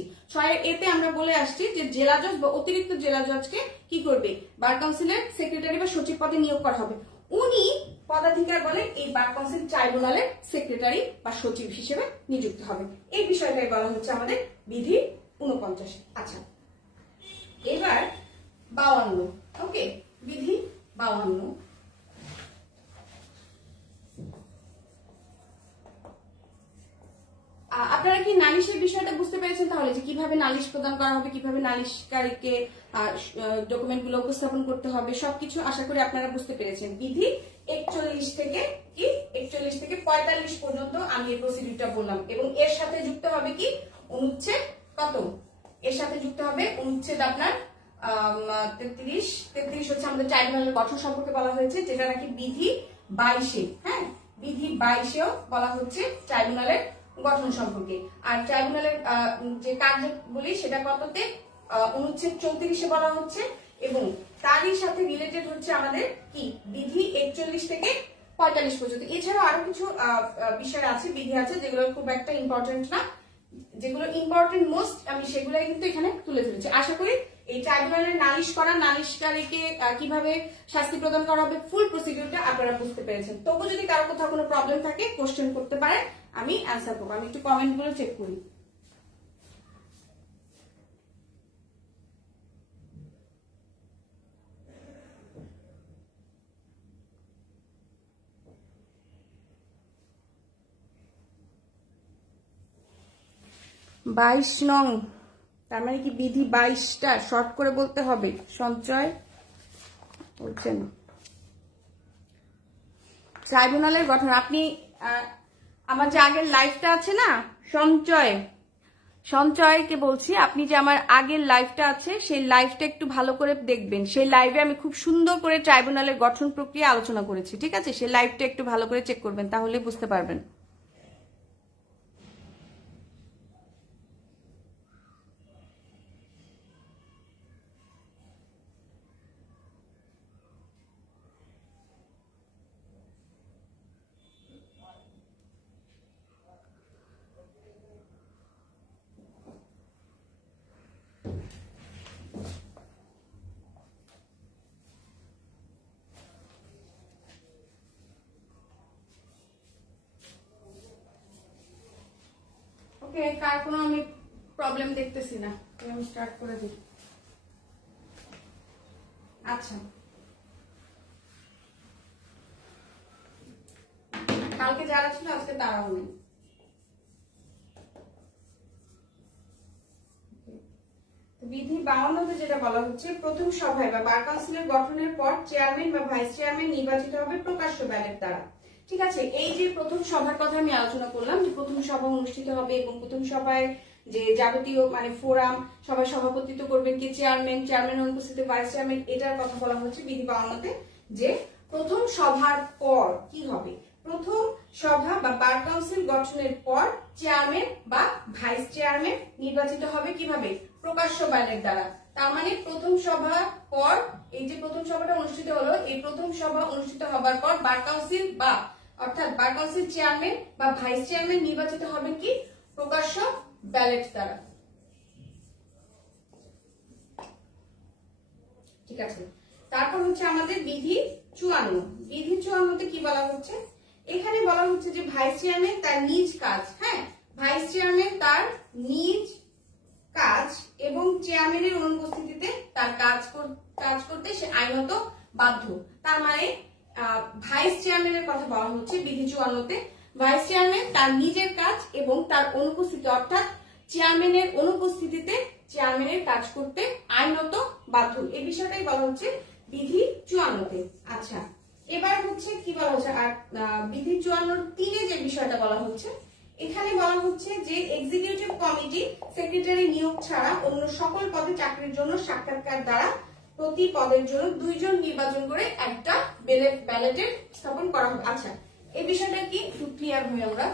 এতে আমরা বলে আসছি যে জেলা জজ বা অতিরিক্ত জেলা জজকে কি করবে, বার কাউন্সিলের সেক্রেটারি বা সচিব পদে নিয়োগ করা হবে। উনি পদাধিকার বলে এই বার কাউন্সিল ট্রাইব্যুনালের সেক্রেটারি বা সচিব হিসেবে নিযুক্ত হবে। এই বিষয়টাই বলা হচ্ছে আমাদের বিধি 49। আচ্ছা, এবার 52, ওকে, বিধি 52। আপনারা কি নালিশের বিষয়টা বুঝতে পেরেছেন তাহলে, যে কিভাবে নালিশ প্রদান করা হবে, কিভাবে নালিশকারীকে ডকুমেন্ট গুলো উপস্থাপন করতে হবে, সবকিছু আশা করি আপনারা বুঝতে পেরেছেন। বিধি 41 থেকে 45 পর্যন্ত আমি এই প্রসিডিউরটা বললাম, এবং এর সাথে যুক্ত হবে কি অনুচ্ছেদ কত, এর সাথে যুক্ত হবে অনুচ্ছেদ আপনার 33 হচ্ছে আমাদের ট্রাইব্যুনালের গঠন সম্পর্কে বলা হয়েছে, যেটা নাকি বিধি 22-এ, হ্যাঁ, বিধি 22-এও বলা হচ্ছে ট্রাইব্যুনালের গঠন সম্পর্কে। আর ট্রাইব্যুনালের যে কার্যগুলি সেটা কততে, অনুচ্ছেদ 34-এ বলা হচ্ছে, এবং তারই সাথে রিলেটেড হচ্ছে আমাদের কি বিধি 41 থেকে 45 পর্যন্ত। এছাড়াও আরো কিছু বিষয় আছে, বিধি আছে যেগুলো খুব একটা ইম্পর্টেন্ট না, যেগুলো ইম্পর্টেন্ট মোস্ট আমি সেগুলাই কিন্তু এখানে তুলে ধরেছি। আশা করি এই ট্রাইব্যুনালের নালিশ করা, নালিশকারীকে কিভাবে শাস্তি প্রদান করা হবে, ফুল প্রসিডিউরটা আপনারা বুঝতে পেরেছেন। তবু যদি কারো কোথাও কোনো প্রবলেম থাকে কোশ্চেন করতে পারেন, আমি অ্যান্সার করবো। আমি একটু কমেন্ট গুলো চেক করি। বাইশ নং, তার মানে কি বিধি 22টা শর্ট করে বলতে হবে, সঞ্চয় বলছে না, ট্রাইব্যুনালের গঠন। আপনি আমার যে আগের লাইফটা আছে না, সঞ্চয়কে বলছি, আপনি যে আমার আগের লাইফটা আছে সেই লাইফটা একটু ভালো করে দেখবেন। সেই লাইভে আমি খুব সুন্দর করে ট্রাইব্যুনালের গঠন প্রক্রিয়া আলোচনা করেছি, ঠিক আছে, সেই লাইভটা একটু ভালো করে চেক করবেন, তাহলে বুঝতে পারবেন। কার কোনো আমি প্রবলেম দেখতেছি না, আমি স্টার্ট করে দিই। আচ্ছা, কালকে যারা ছিল আজকে তারাও নেই। বিধি 52-তে যেটা বলা হচ্ছে, প্রথম সভায় বা বার কাউন্সিলের গঠনের পর চেয়ারম্যান বা ভাইস চেয়ারম্যান নির্বাচিত হবে প্রকাশ্য ব্যালট দ্বারা। ঠিক আছে, এই যে প্রথম সভার কথা আমি আলোচনা করলাম, যে প্রথম সভা অনুষ্ঠিত হবে এবং প্রথম সভায় যে যাবতীয় মানে ফোরাম, সবাই সভাপতিত্ব করবেন কি চেয়ারম্যান, চেয়ারম্যান অনুপস্থিতিতে ভাইস চেয়ারম্যান, এটার কথা বলা হচ্ছে বিধি 52-তে। যে প্রথম সভার পর কি হবে, প্রথম সভা বা বার কাউন্সিল গঠনের পর চেয়ারম্যান বা ভাইস চেয়ারম্যান নির্বাচিত হবে কিভাবে, প্রকাশ্য ব্যালট দ্বারা। তার মানে প্রথম সভা পর, এই যে প্রথম সভাটা অনুষ্ঠিত হলো, এই প্রথম সভা অনুষ্ঠিত হবার পর বার কাউন্সিল বা অর্থাৎ বার কাউন্সিল চেয়ারম্যান বা ভাইস চেয়ারম্যান নির্বাচিত হবেন কি প্রকাশ্য ব্যালট দ্বারা। ঠিক আছে, তারপর হচ্ছে আমাদের বিধি 54। বিধি 54-তে কি বলা হচ্ছে, এখানে বলা হচ্ছে যে ভাইস চেয়ারম্যান তার নিজ কাজ, হ্যাঁ ভাইস চেয়ারম্যান তার নিজ কাজ এবং চেয়ারম্যানের অনুপস্থিতিতে তার কাজ করতে সে আইনত বাধ্য। তার মানে ভাইস চেয়ারম্যানের কথা বলা হচ্ছে বিধি 54-তে, ভাইস চেয়ারম্যান তার নিজের কাজ এবং তার অনুপস্থিতি অর্থাৎ চেয়ারম্যানের অনুপস্থিতিতে চেয়ারম্যানের কাজ করতে আইনত বাধ্য, এই বিষয়টাই বলা হচ্ছে বিধি 54-তে। আচ্ছা, এবার হচ্ছে কি বলা হচ্ছে, আর বিধি 54-3 যে বিষয়টা বলা হচ্ছে, এখানে বলা হচ্ছে যে এক্সিকিউটিভ কমিটি সেক্রেটারি নিয়োগ ছাড়া অন্য সকল পদে চাকরির জন্য সাক্ষাৎকার দ্বারা প্রতি পদের জন্য 2 জন নির্বাচন করে একটা ব্যালটের স্থাপন করা হবে। আচ্ছা, এই বিষয়টা কি একটু ক্লিয়ার হই আমরা।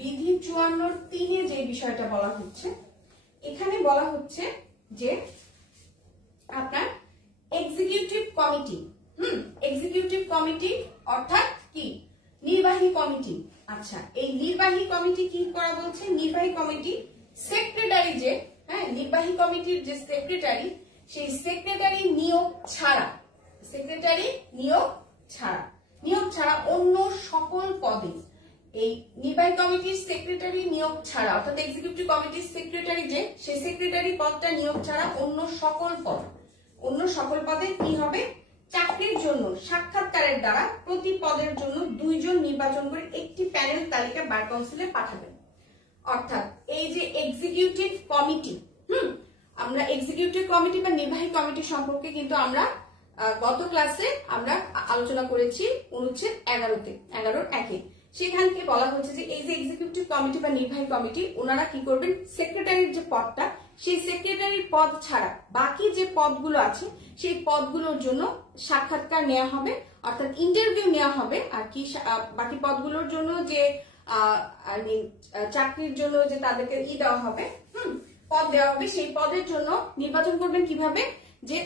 বিধি 54-3 যে বিষয়টা বলা হচ্ছে, এখানে বলা হচ্ছে যে আপনার এক্সিকিউটিভ কমিটি, এক্সিকিউটিভ কমিটি অর্থাৎ কি নির্বাহী কমিটি। আচ্ছা, এই নির্বাহী কমিটি কি করা বলছে, নির্বাহী কমিটি সেক্রেটারি যে, হ্যাঁ নির্বাহী কমিটির যে সেক্রেটারি, সেই সেক্রেটারি নিয়োগ ছাড়া, সেক্রেটারি নিয়োগ ছাড়া অন্য সকল পদে, এই নির্বাহী কমিটির সেক্রেটারি নিয়োগ ছাড়া অর্থাৎ এক্সিকিউটিভ কমিটির সেক্রেটারি যে, সেই সেক্রেটারি পদটা নিয়োগ ছাড়া অন্য সকল পদে কি হবে, চাকরির জন্য সাক্ষাৎকারের দ্বারা প্রতি পদের জন্য 2 জন নির্বাচন করে একটি প্যানেল তালিকা বার কাউন্সিলে পাঠাবেন। অর্থাৎ এই যে এক্সিকিউটিভ কমিটি, আমরা এক্সিকিউটিভ কমিটি বা নির্বাহী কমিটি সম্পর্কে কিন্তু আমরা গত ক্লাসে আমরা আলোচনা করেছি অনুচ্ছেদ 11-1। সেখান থেকে বলা হচ্ছে যে এই যে এক্সিকিউটিভ কমিটি বা নির্বাহী কমিটি, ওনারা কি করবেন, সেক্রেটারির যে পদটা, সেই সেক্রেটারির পদ ছাড়া বাকি যে পদগুলো আছে সেই পদগুলোর জন্য সাক্ষাৎকার নেওয়া হবে, অর্থাৎ ইন্টারভিউ নেওয়া হবে। আর কি বাকি পদগুলোর জন্য যে চাকরির জন্য যে তাদেরকে দেওয়া হবে, পদ দেওয়া হবে, সেই পদের জন্য নির্বাচন করবেন কিভাবে, যে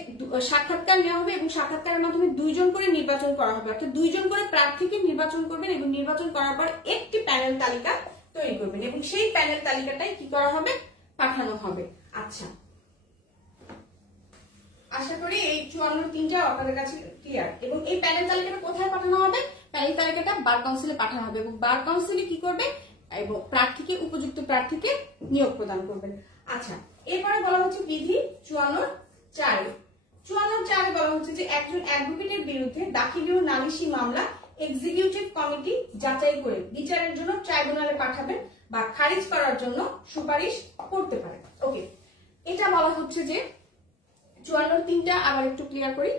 সাক্ষাৎকার নেওয়া হবে এবং সাক্ষাৎকারের মাধ্যমে 2 জন করে নির্বাচন করা হবে, অর্থাৎ 2 জন করে প্রার্থীকে নির্বাচন করবেন এবং নির্বাচন করার পর একটি প্যানেল তালিকা তৈরি করবেন এবং সেই প্যানেল তালিকাটাই কি করা হবে, পাঠানো হবে। আচ্ছা, আশা করি এই 54-3টা আপনাদের কাছে ক্লিয়ার। এবং এই প্যানেল তালিকাটা কোথায় পাঠানো হবে, প্যানেল তালিকাটা বার কাউন্সিলে পাঠানো হবে এবং বার কাউন্সিলে কি করবে, এবং প্রার্থীকে উপযুক্ত প্রার্থীকে নিয়োগ প্রদান করবেন। আচ্ছা, এরপরে বলা হচ্ছে বিধি 54-4 বলা হচ্ছে যে একজন অ্যাডভোকেটের বিরুদ্ধে দাখিলীয় নালিশি মামলা এক্সিকিউটিভ কমিটি যাচাই করে বিচারের জন্য ট্রাইব্যুনালে পাঠাবেন বা খারিজ করার জন্য সুপারিশ করতে পারে। ওকে, এটা বলা হচ্ছে যে 54-3টা আবার একটু ক্লিয়ার করি।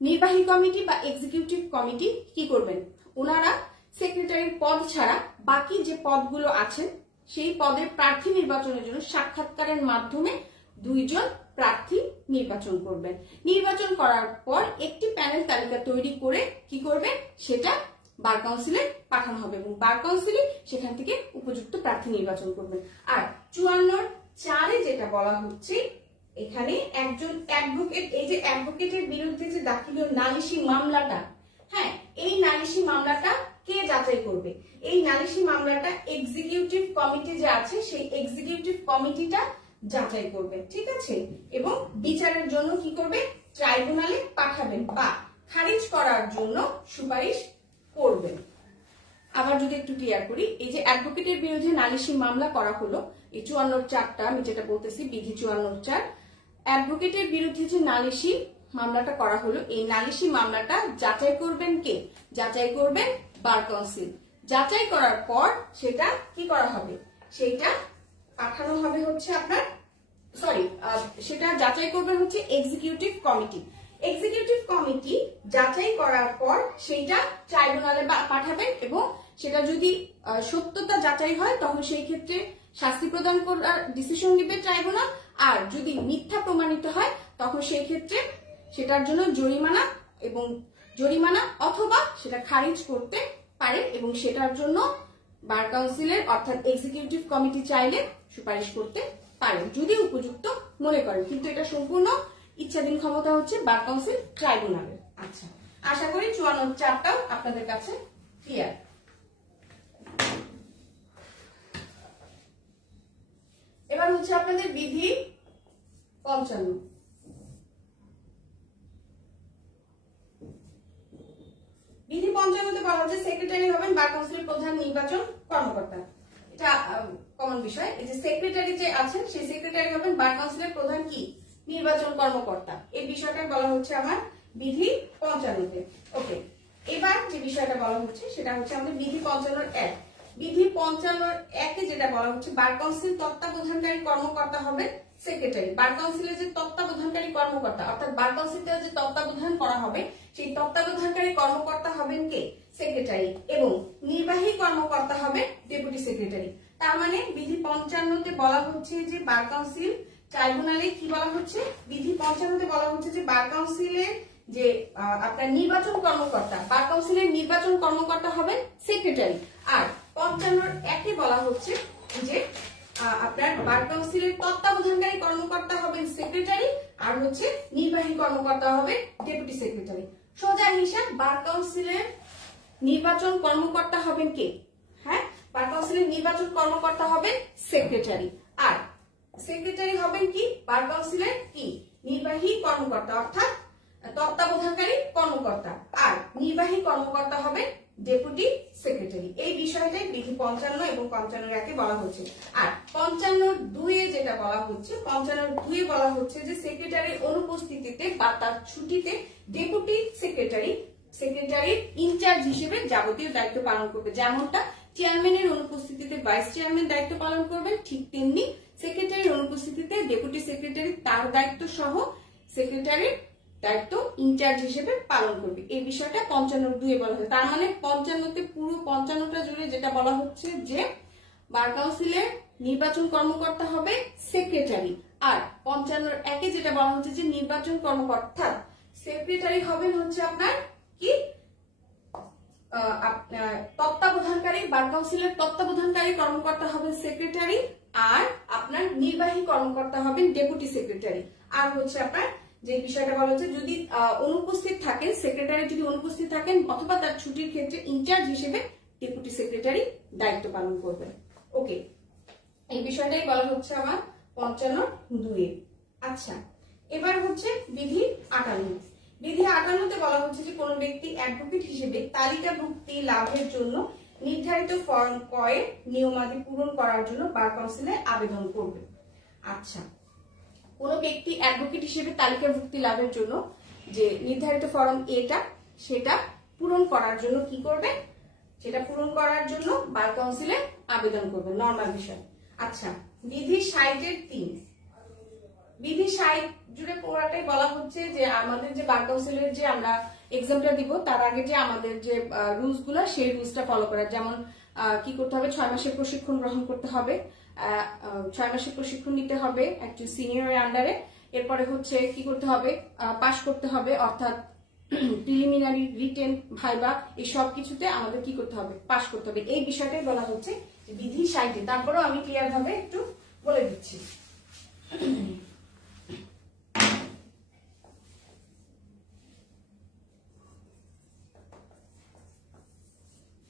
নির্বাহী কমিটি বা এক্সিকিউটিভ কমিটি কি করবেন, ওনারা সেক্রেটারির পদ ছাড়া বাকি যে পদগুলো আছে সেই পদের প্রার্থী নির্বাচনের জন্য সাক্ষাৎকারের মাধ্যমে 2 জন প্রার্থী নির্বাচন করবেন। নির্বাচন করার পর একটি প্যানেল তালিকা তৈরি করে কি করবে, সেটা বার কাউন্সিলে পাঠানো হবে এবং বার কাউন্সিলে সেখান থেকে উপযুক্ত প্রার্থী নির্বাচন করবেন। আর 54-4 যেটা বলা হচ্ছে, এখানে একজন অ্যাডভোকেট, এই যে অ্যাডভোকেটের বিরুদ্ধে যে দাখিলীয় নালিশি মামলাটা, হ্যাঁ এই নালিশি মামলাটা কে যাচাই করবে, এই নালিশি মামলাটা এক্সিকিউটিভ কমিটি যে আছে সেই এক্সিকিউটিভ কমিটিটা যাচাই করবে, ঠিক আছে, এবং বিচারের জন্য কি করবে, ট্রাইব্যুনালে পাঠাবেন বা খারিজ করার জন্য সুপারিশ করবেন। আবার যদি একটু ক্লিয়ার করি, এই যে অ্যাডভোকেটের বিরুদ্ধে নালিশি মামলা করা হলো, এই 54-4টা আমি যেটা বলতেছি বিধি 54-4, অ্যাডভোকেটের বিরুদ্ধে যে নালিশি মামলাটা করা হলো, এই নালিশি মামলাটা যাচাই করবেন কে, যাচাই করবেন বার কাউন্সিল। যাচাই করার পর সেটা কি করা হবে, সেইটা পাঠানো হবে হচ্ছে আপনার সেটা যাচাই করবে হচ্ছে এক্সিকিউটিভ কমিটি। এক্সিকিউটিভ কমিটি যাচাই করার পর সেইটা ট্রাইব্যুনালে পাঠাবেন এবং সেটা যদি সত্যতা যাচাই হয় তখন সেই ক্ষেত্রে শাস্তি প্রদান করার ডিসিশন নেবে ট্রাইব্যুনাল। আর যদি মিথ্যা প্রমাণিত হয় তখন সেই ক্ষেত্রে সেটার জন্য জরিমানা অথবা সেটা খারিজ করতে পারে এবং সেটার জন্য বার কাউন্সিলের অর্থাৎ এক্সিকিউটিভ কমিটি চাইলে সুপারিশ করতে পারেন যদি উপযুক্ত মনে করেন, কিন্তু এটা সম্পূর্ণ ইচ্ছাধীন ক্ষমতা হচ্ছে বার কাউন্সিল ট্রাইব্যুনালের। আচ্ছা, আশা করি 54 চারটাও আপনাদের কাছে ক্লিয়ার। এবার হচ্ছে আপনাদের বিধি 55। বিধি 55-তে বলা হচ্ছে সেক্রেটারি হবেন বার কাউন্সিলের প্রধান নির্বাচন কর্মকর্তা। এটা কমন বিষয়। এই যে সেক্রেটারি যে আছেন সেই সেক্রেটারি হবেন বার কাউন্সিলের প্রধান কি নির্বাচন কর্মকর্তা। এই বিষয়টা বলা হচ্ছে আমার বিধি 55-তে। ওকে, এবার যে বিষয়টা বলা হচ্ছে সেটা হচ্ছে আমাদের বিধি 55-1। বিধি 55-1-এ যেটা বলা হচ্ছে বার কাউন্সিল তত্ত্বাবধানকারী কর্মকর্তা হবে সেক্রেটারি। বার কাউন্সিলের যে তত্ত্বাবধানকারী কর্মকর্তা অর্থাৎ বার কাউন্সিলটা যে তত্ত্বাবধান করা হবে সেই তত্ত্বাবধানকারী কর্মকর্তা হবেন কে সেক্রেটারি এবং নির্বাহী কর্মকর্তা হবে ডেপুটি সেক্রেটারি। তার মানে বিধি 55-তে বলা হচ্ছে যে বার কাউন্সিল ট্রাইব্যুনালে কি বলা হচ্ছে, বিধি 55-তে বলা হচ্ছে যে বার কাউন্সিলের যে আপনার নির্বাচন কর্মকর্তা বার কাউন্সিলের নির্বাচন কর্মকর্তা হবেন সেক্রেটারি। আর 55-1-এ বলা হচ্ছে যে আপনার বার কাউন্সিলের তত্ত্বাবধানকারী কর্মকর্তা হবেন সেক্রেটারি আর হচ্ছে নির্বাহী কর্মকর্তা হবে ডেপুটি সেক্রেটারি। সোজা হিসাব, বার কাউন্সিলের নির্বাচন কর্মকর্তা হবেন কে, হ্যাঁ বার কাউন্সিলের নির্বাচন কর্মকর্তা হবেন সেক্রেটারি আর সেক্রেটারি হবেন কি বার কাউন্সিলের কি নির্বাহী কর্মকর্তা অর্থাৎ তত্ত্বাবধানকারী কর্মকর্তা আর নির্বাহী কর্মকর্তা হবে ডেপুটি সেক্রেটারি। এই বিষয়টাই বিধি 55 এবং 55-1-এ বলা হচ্ছে। আর 55-2-এ যেটা বলা হচ্ছে 55-2-এ বলা হচ্ছে যে সেক্রেটারির অনুপস্থিতিতে বা তার ছুটিতে ডেপুটি সেক্রেটারির ইনচার্জ হিসেবে যাবতীয় দায়িত্ব পালন করবে। যেমনটা চেয়ারম্যানের অনুপস্থিতিতে ভাইস চেয়ারম্যান দায়িত্ব পালন করবেন ঠিক তেমনি সেক্রেটারির অনুপস্থিতিতে ডেপুটি সেক্রেটারি তার দায়িত্ব সহ সেক্রেটারির দায়িত্ব ইনচার্জ হিসেবে পালন করবে। এই বিষয়টা 55-2-এ বলা হচ্ছে। তার মানে 55-তে পুরো 55টা জুড়ে যেটা বলা হচ্ছে যে বার কাউন্সিলের নির্বাচন কর্মকর্তা হবে সেক্রেটারি আর 55-1-এ যেটা বলা হচ্ছে যে নির্বাচন কর্মকর্তা সেক্রেটারি হবেন হচ্ছে আপনার কি তত্ত্বাবধানকারী বার কাউন্সিলের তত্ত্বাবধানকারী কর্মকর্তা হবেন সেক্রেটারি আর আপনার নির্বাহী কর্মকর্তা হবেন ডেপুটি সেক্রেটারি। আর হচ্ছে আপনার যে বিষয়টা বলা হচ্ছে যদি অনুপস্থিত থাকেন সেক্রেটারি যদি অনুপস্থিত থাকেন অথবা তার ছুটির ক্ষেত্রে ইনচার্জ হিসেবে ডেপুটি সেক্রেটারি দায়িত্ব পালন করবেন। ওকে, এই বিষয়টাই বলা হচ্ছে আমার 55-2-এ। আচ্ছা, এবার হচ্ছে বিধি 58। বিধি 58-তে বলা হচ্ছে যে কোন ব্যক্তি অ্যাডভোকেট হিসেবে তালিকাভুক্তি লাভের জন্য নির্ধারিত ফর্ম কয়ের নিয়মাদি পূরণ করার জন্য বার কাউন্সিলে আবেদন করবে। আচ্ছা, কোন ব্যক্তি অ্যাডভোকেট হিসেবে তালিকাভুক্তি লাভের জন্য যে নির্ধারিত ফর্ম এটা সেটা পূরণ করার জন্য কি করবে, সেটা পূরণ করার জন্য বার কাউন্সিলে আবেদন করবে, নরমাল বিষয়। আচ্ছা, বিধি 60-3। বিধি 60 জুড়ে পুরোটাই বলা হচ্ছে যে আমাদের যে বার কাউন্সিলের যে আমরা এক্সামটা দিব তার আগে যে আমাদের যে রুলস গুলো সেই রুলসটা ফলো করা। যেমন কি করতে হবে, 6 মাসের প্রশিক্ষণ গ্রহণ করতে হবে, 6 মাসের প্রশিক্ষণ নিতে হবে একজন সিনিয়রের আন্ডারে। এরপরে হচ্ছে কি করতে হবে, পাশ করতে হবে অর্থাৎ প্রিলিমিনারি রিটেন ভাইবা এই সব কিছুতে আমাদের কি করতে হবে, পাশ করতে হবে। এই বিষয়টাই বলা হচ্ছে বিধি 60। তারপরেও আমি ক্লিয়ার ভাবে একটু বলে দিচ্ছি।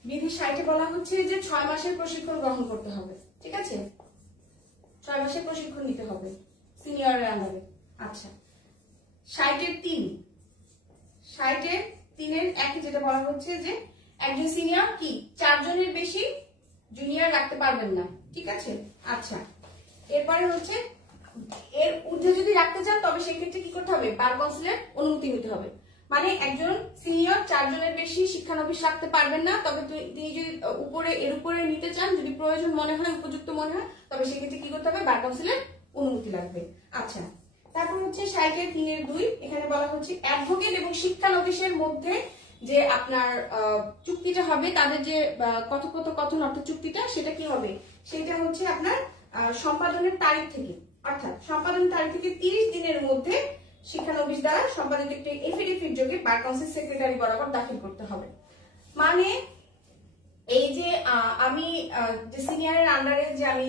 বিধি 60-এ বলা হচ্ছে যে 6 মাসের প্রশিক্ষণ গ্রহণ করতে হবে, ঠিক আছে, 6 মাসের প্রশিক্ষণ নিতে হবে সিনিয়রের আন্ডারে। আচ্ছা, 60-3-এর একই যেটা বলা হচ্ছে যে একজন সিনিয়র কি 4 জনের বেশি জুনিয়র রাখতে পারবেন না, ঠিক আছে। আচ্ছা, এরপরে হচ্ছে এর ঊর্ধ্বে যদি রাখতে চান তবে সেক্ষেত্রে কি করতে হবে, বার কাউন্সিলের অনুমতি নিতে হবে। মানে একজন সিনিয়র 4 জনের বেশি শিক্ষানবিশ রাখতে পারবেন না, তবে তিনি যদি এর উপরে নিতে চান, যদি প্রয়োজন মনে হয়, উপযুক্ত মনে হয়, তবে সেক্ষেত্রে কি করতে হবে, বার কাউন্সিলের অনুমতি লাগবে। আচ্ছা, তারপর হচ্ছে 60-3-2, এখানে বলা হচ্ছে অ্যাডভোকেট এবং শিক্ষানবিশের মধ্যে যে আপনার চুক্তিটা হবে, তাদের যে কথোপকথন অর্থাৎ চুক্তিটা, সেটা কি হবে, সেটা হচ্ছে আপনার সম্পাদনের তারিখ থেকে, অর্থাৎ সম্পাদনের তারিখ থেকে 30 দিনের মধ্যে শিক্ষানবিশ দ্বারা সম্পাদিত একটি এফিডেভিট যোগে বার কাউন্সিল সেক্রেটারি বরাবর দাখিল করতে হবে। মানে এই যে আমি যে সিনিয়রের আন্ডারে যে আমি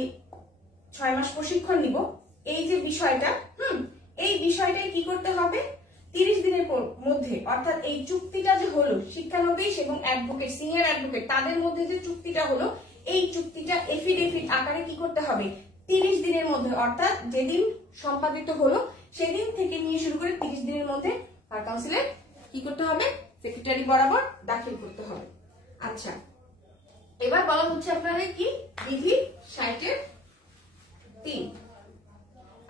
6 মাস প্রশিক্ষণ নিব, এই যে বিষয়টা, এই বিষয়টাই কি করতে হবে, 30 দিনের মধ্যে, অর্থাৎ এই চুক্তিটা যে হলো শিক্ষানবিশ এবং অ্যাডভোকেট, সিনিয়র অ্যাডভোকেট, তাদের মধ্যে যে চুক্তিটা হলো, এই চুক্তিটা এফিডেভিট আকারে কি করতে হবে, 30 দিনের মধ্যে, অর্থাৎ যেদিন সম্পাদিত হলো সেদিন থেকে নিয়ে শুরু করে 30 দিনের মধ্যে বার কাউন্সিলে কি করতে হবে, সেক্রেটারি বরাবর দাখিল করতে হবে। আচ্ছা, এবার বলা হচ্ছে আপনাদের কি, বিধি 60-3।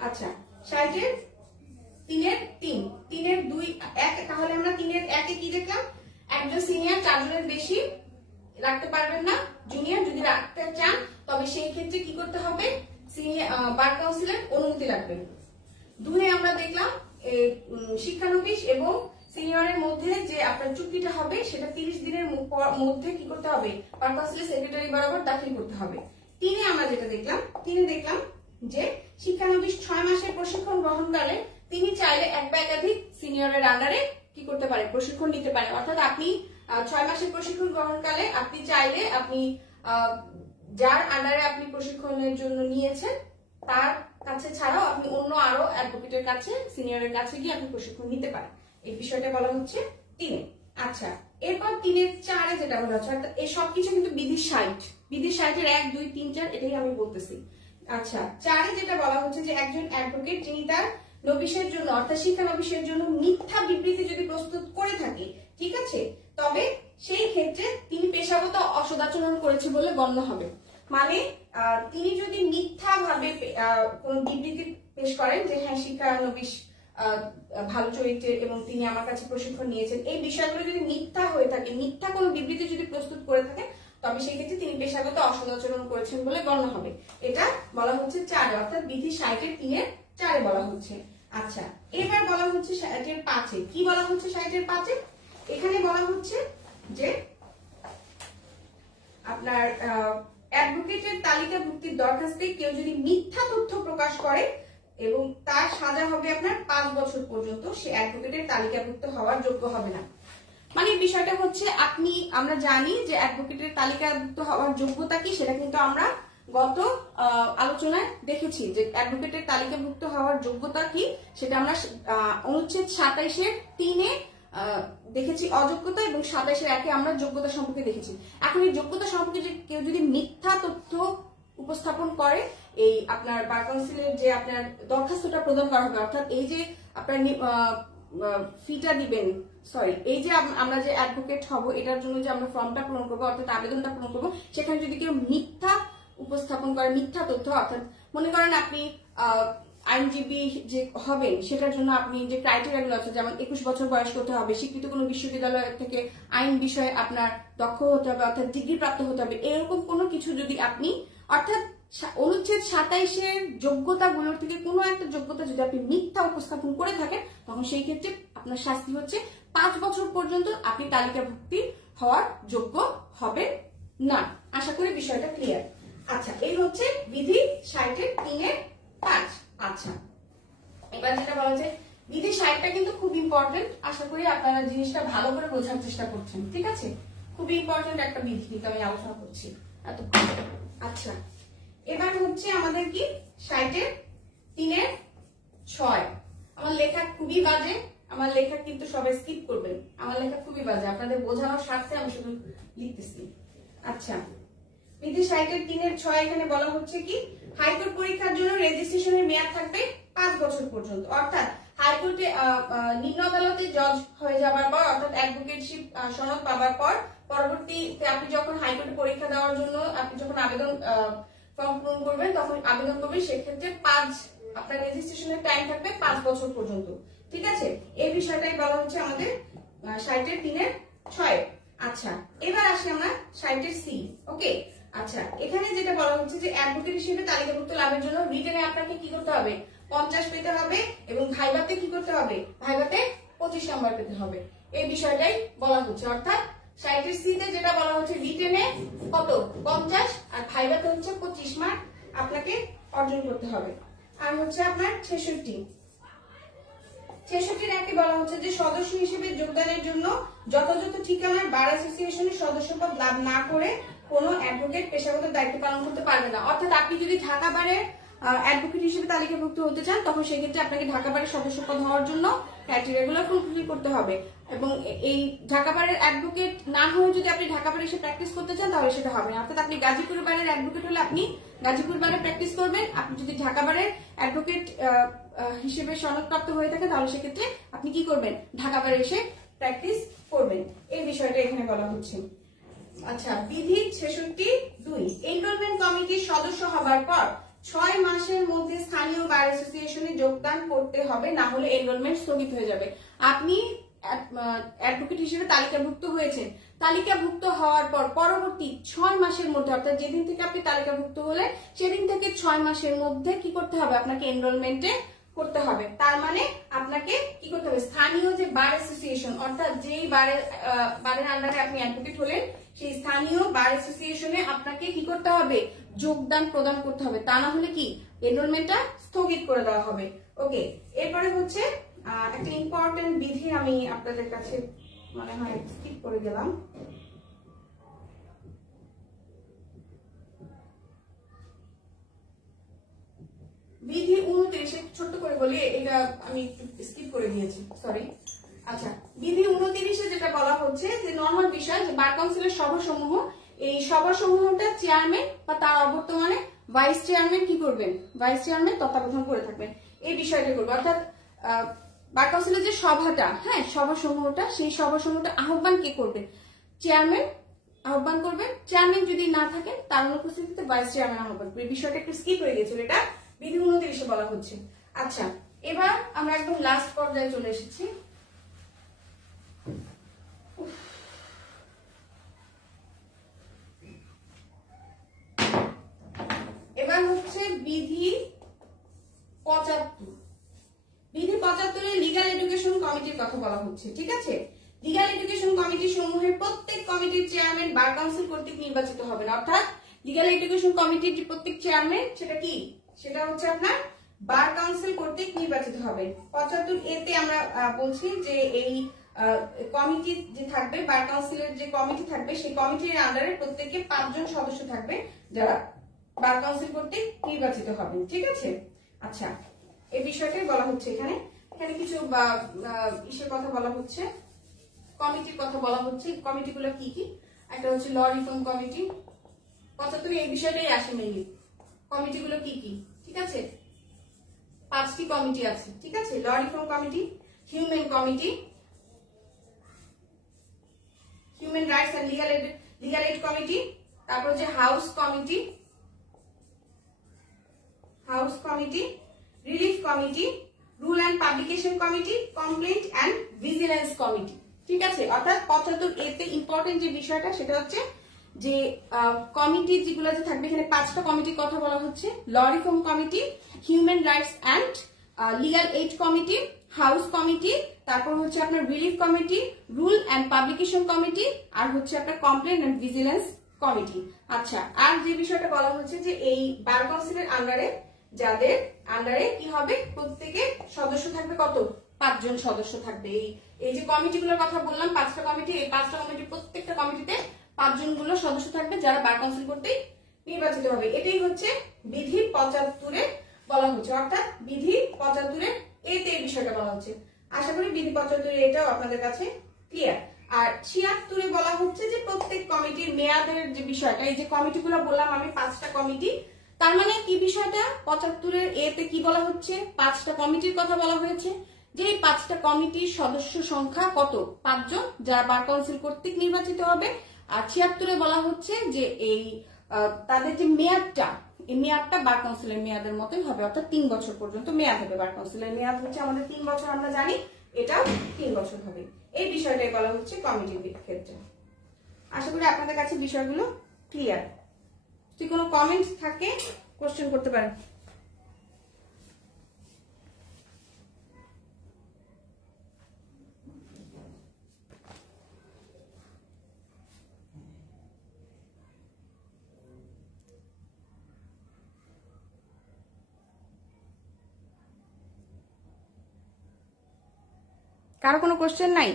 আচ্ছা, 60-3-3-2-1, তাহলে আমরা 3-1-এ কি দেখলাম, একজন সিনিয়র 4 জনের বেশি রাখতে পারবেন না, জুনিয়র যদি রাখতে চান তবে সেই ক্ষেত্রে কি করতে হবে, বার কাউন্সিলের অনুমতি লাগবে। 2-এ আমরা দেখলাম শিক্ষানবিশ এবং সিনিয়রের মধ্যে যে আপনার চুক্তিটা হবে, সেটা 30 দিনের মধ্যে কি করতে হবে, বার কাউন্সিলের সেক্রেটারি বরাবর দাখিল করতে হবে। 3-এ আমরা যেটা দেখলাম, 3-এ দেখলাম যে শিক্ষানবিশ 6 মাসের প্রশিক্ষণ গ্রহণকালে তিনি চাইলে এক বা একাধিক সিনিয়রের আন্ডারে কি করতে পারে, প্রশিক্ষণ নিতে পারে। অর্থাৎ আপনি 6 মাসের প্রশিক্ষণ গ্রহণকালে আপনি চাইলে আপনি যার আন্ডারে আপনি প্রশিক্ষণের জন্য নিয়েছেন তার কাছে ছাড়াও আপনি অন্য আরো অ্যাডভোকেটের কাছে, সিনিয়রের কাছে গিয়ে আপনি প্রশিক্ষণ নিতে পারেন। এই বিষয়টা বলা হচ্ছে 3-এ। আচ্ছা, এরপর 3-4-এ যেটা বলা হচ্ছে, অর্থাৎ এই সবকিছু কিন্তু বিধি 60, বিধি 60-এর 1, 2, 3, 4 এটাই আমি বলতেছি। আচ্ছা, 4-এ যেটা বলা হচ্ছে যে একজন অ্যাডভোকেট যিনি তার নবিশের জন্য, অর্থাৎ শিক্ষানবিশের জন্য মিথ্যা বিবৃতি যদি প্রস্তুত করে থাকে, ঠিক আছে, তবে সেই ক্ষেত্রে তিনি পেশাগত অসদাচরণ করেছে বলে গণ্য হবে। মানে তিনি যদি মিথ্যা ভাবে কোন বিবৃতি পেশ করেন যে হ্যাঁ শিক্ষানবিশ ভালো চরিত্রের এবং তিনি আমার কাছে প্রশিক্ষণ নিয়েছেন, এই বিষয়গুলো যদি মিথ্যা হয়ে থাকে, মিথ্যা কোনো বিবৃতি যদি প্রস্তুত করে থাকে, তবে সেই ক্ষেত্রে তিনি পেশাগত অসদাচরণ করেছেন বলে গণ্য হবে। এটা বলা হচ্ছে 4-এ, অর্থাৎ বিধি 60-3-4-এ বলা হচ্ছে। আচ্ছা, এবার বলা হচ্ছে 60-5-এ, কি বলা হচ্ছে 60-5-এ, এখানে বলা হচ্ছে যে আপনার অ্যাডভোকেটের তালিকাভুক্তির দরখাস্তে কেউ যদি মিথ্যা তথ্য প্রকাশ করে এবং তার সাজা হবে আপনার 5 বছর পর্যন্ত, সে অ্যাডভোকেটের তালিকাভুক্ত হওয়ার যোগ্য হবে না। মানে বিষয়টা হচ্ছে, আমরা জানি যে অ্যাডভোকেটের তালিকাভুক্ত হওয়ার যোগ্যতা কি, সেটা কিন্তু আমরা গত আলোচনায় দেখেছি যে অ্যাডভোকেটের তালিকাভুক্ত হওয়ার যোগ্যতা কি, সেটা আমরা অনুচ্ছেদ 27-3-এ দেখেছি অযোগ্যতা, এবং 27-1-এ আমরা যোগ্যতা সম্পর্কে দেখেছি। এখন এই যোগ্যতা সম্পর্কে যে কেউ যদি মিথ্যা তথ্য উপস্থাপন করে, এই আপনার বার কাউন্সিলের যে আপনার দরখাস্তটা প্রদান করা হবে, অর্থাৎ এই যে আপনার ফিটা দিবেন, এই যে আমরা যে অ্যাডভোকেট হব, এটার জন্য যে আমরা ফর্মটা পূরণ করবো, অর্থাৎ আবেদনটা পূরণ করবো, সেখানে যদি কেউ মিথ্যা উপস্থাপন করে, মিথ্যা তথ্য, অর্থাৎ মনে করেন আপনি আইনজীবী যে হবেন সেটার জন্য আপনি যে ক্রাইটেরিয়াগুলো আছে, যেমন 21 বছর বয়স করতে হবে, স্বীকৃত কোনো বিশ্ববিদ্যালয় থেকে আইন বিষয়ে আপনার দক্ষ হতে হবে, অর্থাৎ ডিগ্রি প্রাপ্ত হতে হবে, এরকম কোনো কিছু যদি আপনি, অর্থাৎ অনুচ্ছেদ 27-এর যোগ্যতাগুলোর থেকে কোনো একটা যোগ্যতা যদি আপনি মিথ্যা উপস্থাপন করে থাকেন, তখন সেই ক্ষেত্রে আপনার শাস্তি হচ্ছে 5 বছর পর্যন্ত আপনি তালিকাভুক্তি হওয়ার যোগ্য হবেন না। আশা করি বিষয়টা ক্লিয়ার। আচ্ছা, এই হচ্ছে বিধি 60-3-5। আচ্ছা, এবার যেটা বলা হচ্ছে বিধি 60টা কিন্তু খুব ইম্পর্টেন্ট, আশা করি আপনারা জিনিসটা ভালো করে বোঝার চেষ্টা করছেন, ঠিক আছে, খুব ইম্পর্টেন্ট একটা বিধি কিন্তু আমি আলোচনা করছি এতক্ষণ। আচ্ছা, এবার হচ্ছে আমাদের কি 60-3-6। আমার লেখা খুবই বাজে, আমার লেখা কিন্তু সবাই স্কিপ করবেন, আমার লেখা খুবই বাজে, আপনাদের বোঝানোর স্বার্থে আমি শুধু লিখতেছি। আচ্ছা, বিধি 60-3-6 এখানে বলা হচ্ছে কি, হাইকোর্ট পরীক্ষার জন্য রেজিস্ট্রেশনের মেয়াদ থাকবে 5 বছর পর্যন্ত, অর্থাৎ হাইকোর্টে নিম্ন আদালতে জজ হয়ে যাবার পর, অর্থাৎ অ্যাডভোকেটশিপ সনদ পাবার পর, পরবর্তীতে আপনি যখন হাইকোর্টে পরীক্ষা দেওয়ার জন্য আপনি যখন আবেদন ফর্ম পূরণ করবেন, তখন আবেদন করবেন, সেক্ষেত্রে আপনার রেজিস্ট্রেশনের টাইম থাকবে 5 বছর পর্যন্ত, ঠিক আছে। এই বিষয়টাই বলা হচ্ছে আমাদের 60-এর 3-এর 6। আচ্ছা, এবার আসি আমরা 60-এর সি। ওকে, আচ্ছা, এখানে যেটা বলা হচ্ছে যে অ্যাডভোকেট হিসেবে তালিকাভুক্ত লাভের জন্য রিটেনে আপনাকে কি করতে হবে, 50 পেতে হবে, এবং ভাইভাতে কি করতে হবে, ভাইভাতে 25 নাম্বার পেতে হবে। এই বিষয়টাই বলা হচ্ছে, অর্থাৎ 60-এর সি তে যেটা বলা হচ্ছে রিটেনে কত 50 আর ভাইভাতে হচ্ছে 25 মার্ক আপনাকে অর্জন করতে হবে। আর হচ্ছে আপনার 66-এর একে বলা হচ্ছে যে সদস্য হিসেবে যোগদানের জন্য যথাযথ ঠিকানায় বার অ্যাসোসিয়েশনের সদস্যপদ লাভ না করে কোনো অ্যাডভোকেট পেশাগত দায়িত্ব পালন করতে পারবে না। অর্থাৎ আপনি যদি ঢাকা বারের অ্যাডভোকেট হিসেবে তালিকাভুক্ত হতে চান, তখন সেক্ষেত্রে আপনাকে ঢাকা বারের সদস্যপদ হওয়ার জন্য ক্রাইটেরিয়াগুলো ফুলফিল করতে হবে। এবং এই ঢাকা বারের অ্যাডভোকেট না হয়ে যদি আপনি ঢাকা বারে এসে প্র্যাকটিস করতে চান, তাহলে সেটা হবে না। অর্থাৎ আপনি গাজীপুর বারের অ্যাডভোকেট হলে আপনি গাজীপুর বারে প্র্যাকটিস করবেন। আপনি যদি ঢাকা বারের অ্যাডভোকেট হিসেবে সনদপ্রাপ্ত হয়ে থাকে, তাহলে সেক্ষেত্রে আপনি কি করবেন, ঢাকা বারে এসে প্র্যাকটিস করবেন। এই বিষয়টা এখানে বলা হচ্ছে। আচ্ছা, বিধি 66(2) এনরোলমেন্ট কমিটির সদস্য হবার পর 6 মাসের মধ্যে স্থানীয় বার অ্যাসোসিয়েশনে যোগদান করতে হবে, না হলে এনরোলমেন্ট স্থগিত হয়ে যাবে। আপনি অ্যাডভোকেট হিসেবে তালিকাভুক্ত হয়েছেন, তালিকাভুক্ত হওয়ার পর পরবর্তী 6 মাসের মধ্যে, অর্থাৎ যেদিন থেকে আপনি তালিকাভুক্ত হলে সেদিন থেকে 6 মাসের মধ্যে কি করতে হবে, আপনাকে এনরোলমেন্টে করতে হবে। তার মানে আপনাকে কি করতে হবে, স্থানীয় যে বার অ্যাসোসিয়েশন, অর্থাৎ যেই বারের আন্ডারে আপনি অ্যাডভোকেট হলেন, সেই স্থানীয় বার অ্যাসোসিয়েশনে আপনাকে কি করতে হবে, যোগদান প্রদান করতে হবে। তা না হলে কি এনরোলমেন্টটা স্থগিত করে দেওয়া হবে। ওকে, এরপরে হচ্ছে একটা ইম্পর্টেন্ট বিধি আমি আপনাদের কাছে মনে হয় স্কিপ করে গেলাম। বিধি 29, ছোট্ট করে বলি, এটা আমি স্কিপ করে দিয়েছি, সরি। আচ্ছা, বিধি 29-এ যেটা বলা হচ্ছে যে নরমাল বিষয় যে বার কাউন্সিলের সভাসমূহ, এই সভাসমূহটা চেয়ারম্যান বা তার অবর্তমানে ভাইস চেয়ারম্যান কি করবেন, ভাইস চেয়ারম্যান তত্ত্বাবধান করে থাকবেন। এই বিষয়টা করবে, অর্থাৎ বার কাউন্সিলের যে সভাটা, হ্যাঁ সভাসমূহটা, সেই সভাসমূহটা আহ্বান কে করবে, চেয়ারম্যান আহ্বান করবেন। চেয়ারম্যান যদি না থাকেন, তার অনুপস্থিতিতে ভাইস চেয়ারম্যান আহ্বান করবে। বিষয়টা একটু স্কিপ হয়ে গেছিল, এটা বিধি 29-এ বলা হচ্ছে। আচ্ছা, এবার আমরা একদম লাস্ট পর্যায়ে চলে এসেছি। এবার হচ্ছে বিধি 75। বিধি 75-এ লিগ্যাল এডুকেশন কমিটির কথা বলা হচ্ছে, ঠিক আছে। লিগ্যাল এডুকেশন কমিটি সমূহের প্রত্যেক কমিটির চেয়ারম্যান বার কাউন্সিল কর্তৃক নির্বাচিত হবেন। অর্থাৎ লিগ্যাল এডুকেশন কমিটির যে প্রত্যেক চেয়ারম্যান, সেটা কি, সেটা হচ্ছে আপনার বার কাউন্সিল কর্তৃক নির্বাচিত হবেন। 75A-তে আমরা বলছি যে এই কমিটি যে থাকবে, বার কাউন্সিলের যে কমিটি থাকবে, সেই কমিটির আন্ডারে প্রত্যেকে 5 জন সদস্য থাকবে, যারা বার কাউন্সিল কর্তৃক নির্বাচিত হবেন, ঠিক আছে। আচ্ছা, এই বিষয়টাই বলা হচ্ছে এখানে। এখানে কিছু ইসের কথা বলা হচ্ছে, কমিটির কথা বলা হচ্ছে। কমিটিগুলো কি কি, একটা হচ্ছে ল রিফর্ম কমিটি। 75 এই বিষয়টাই আসে মেইনলি, কমিটিগুলো কি কি, ঠিক আছে। 5টি কমিটি আছে, ঠিক আছে। Law reform committee, human committee, human rights and legal aid committee, তারপর যে house committee, relief committee, rule and publication committee, complaint and vigilance committee, ঠিক আছে। অর্থাৎ 75A-তে ইম্পর্টেন্ট যে বিষয়টা, সেটা হচ্ছে যে কমিটি যেগুলো যে থাকবে, এখানে 5টা কমিটির কথা বলা হচ্ছে। Law reform committee, human rights and legal aid committee, house committee, তারপর হচ্ছে আপনার relief committee, rule and publication committee, আর হচ্ছে আপনার কমপ্লেইন্ট এন্ড ভিজিলেন্স কমিটি। আচ্ছা, আর যে বিষয়টা বলা হচ্ছে যে এই বার কাউন্সিলের আন্ডারে, যাদের আন্ডারে কি হবে, প্রত্যেকে সদস্য থাকবে কত, 5 জন সদস্য থাকবে। এই যে কমিটিগুলোর কথা বললাম, 5টা কমিটি, এই 5টা কমিটি প্রত্যেকটা কমিটিতে 5 জন গুলো সদস্য থাকবে, যারা বার কাউন্সিল কর্তৃক নির্বাচিত হবে। এটাই হচ্ছে বিধি 75-এ বলা হচ্ছে, অর্থাৎ বিধি 75-এর এতে এই বিষয়টা বলা হচ্ছে। আশা করি বিধি 75-এর এটাও আপনাদের কাছে ক্লিয়ার। আর 76-এ বলা হচ্ছে যে প্রত্যেক কমিটির মেয়াদের যে বিষয়টা, এই যে কমিটিগুলো বললাম আমি 5টা কমিটি, তার মানে কি বিষয়টা, 75-এর এতে কি বলা হচ্ছে, 5টা কমিটির কথা বলা হয়েছে, যে এই 5টা কমিটির সদস্য সংখ্যা কত, 5 জন, যারা বার কাউন্সিল কর্তৃক নির্বাচিত হবে। আর 76-এ বলা হচ্ছে যে এই তাদের যে মেয়াদটা, এই মেয়াদটা বার কাউন্সিলের মেয়াদের মতোই হবে, অর্থাৎ 3 বছর পর্যন্ত মেয়াদ হবে। বার কাউন্সিলের মেয়াদ হচ্ছে আমাদের 3 বছর, আমরা জানি, এটাও 3 বছর হবে। এই বিষয়টাই বলা হচ্ছে কমিটির ক্ষেত্রে। আশা করি আপনাদের কাছে বিষয়গুলো ক্লিয়ার। যদি কোনো কমেন্টস থাকে কোশ্চেন করতে পারেন। কারো কোনো কোশ্চেন নাই?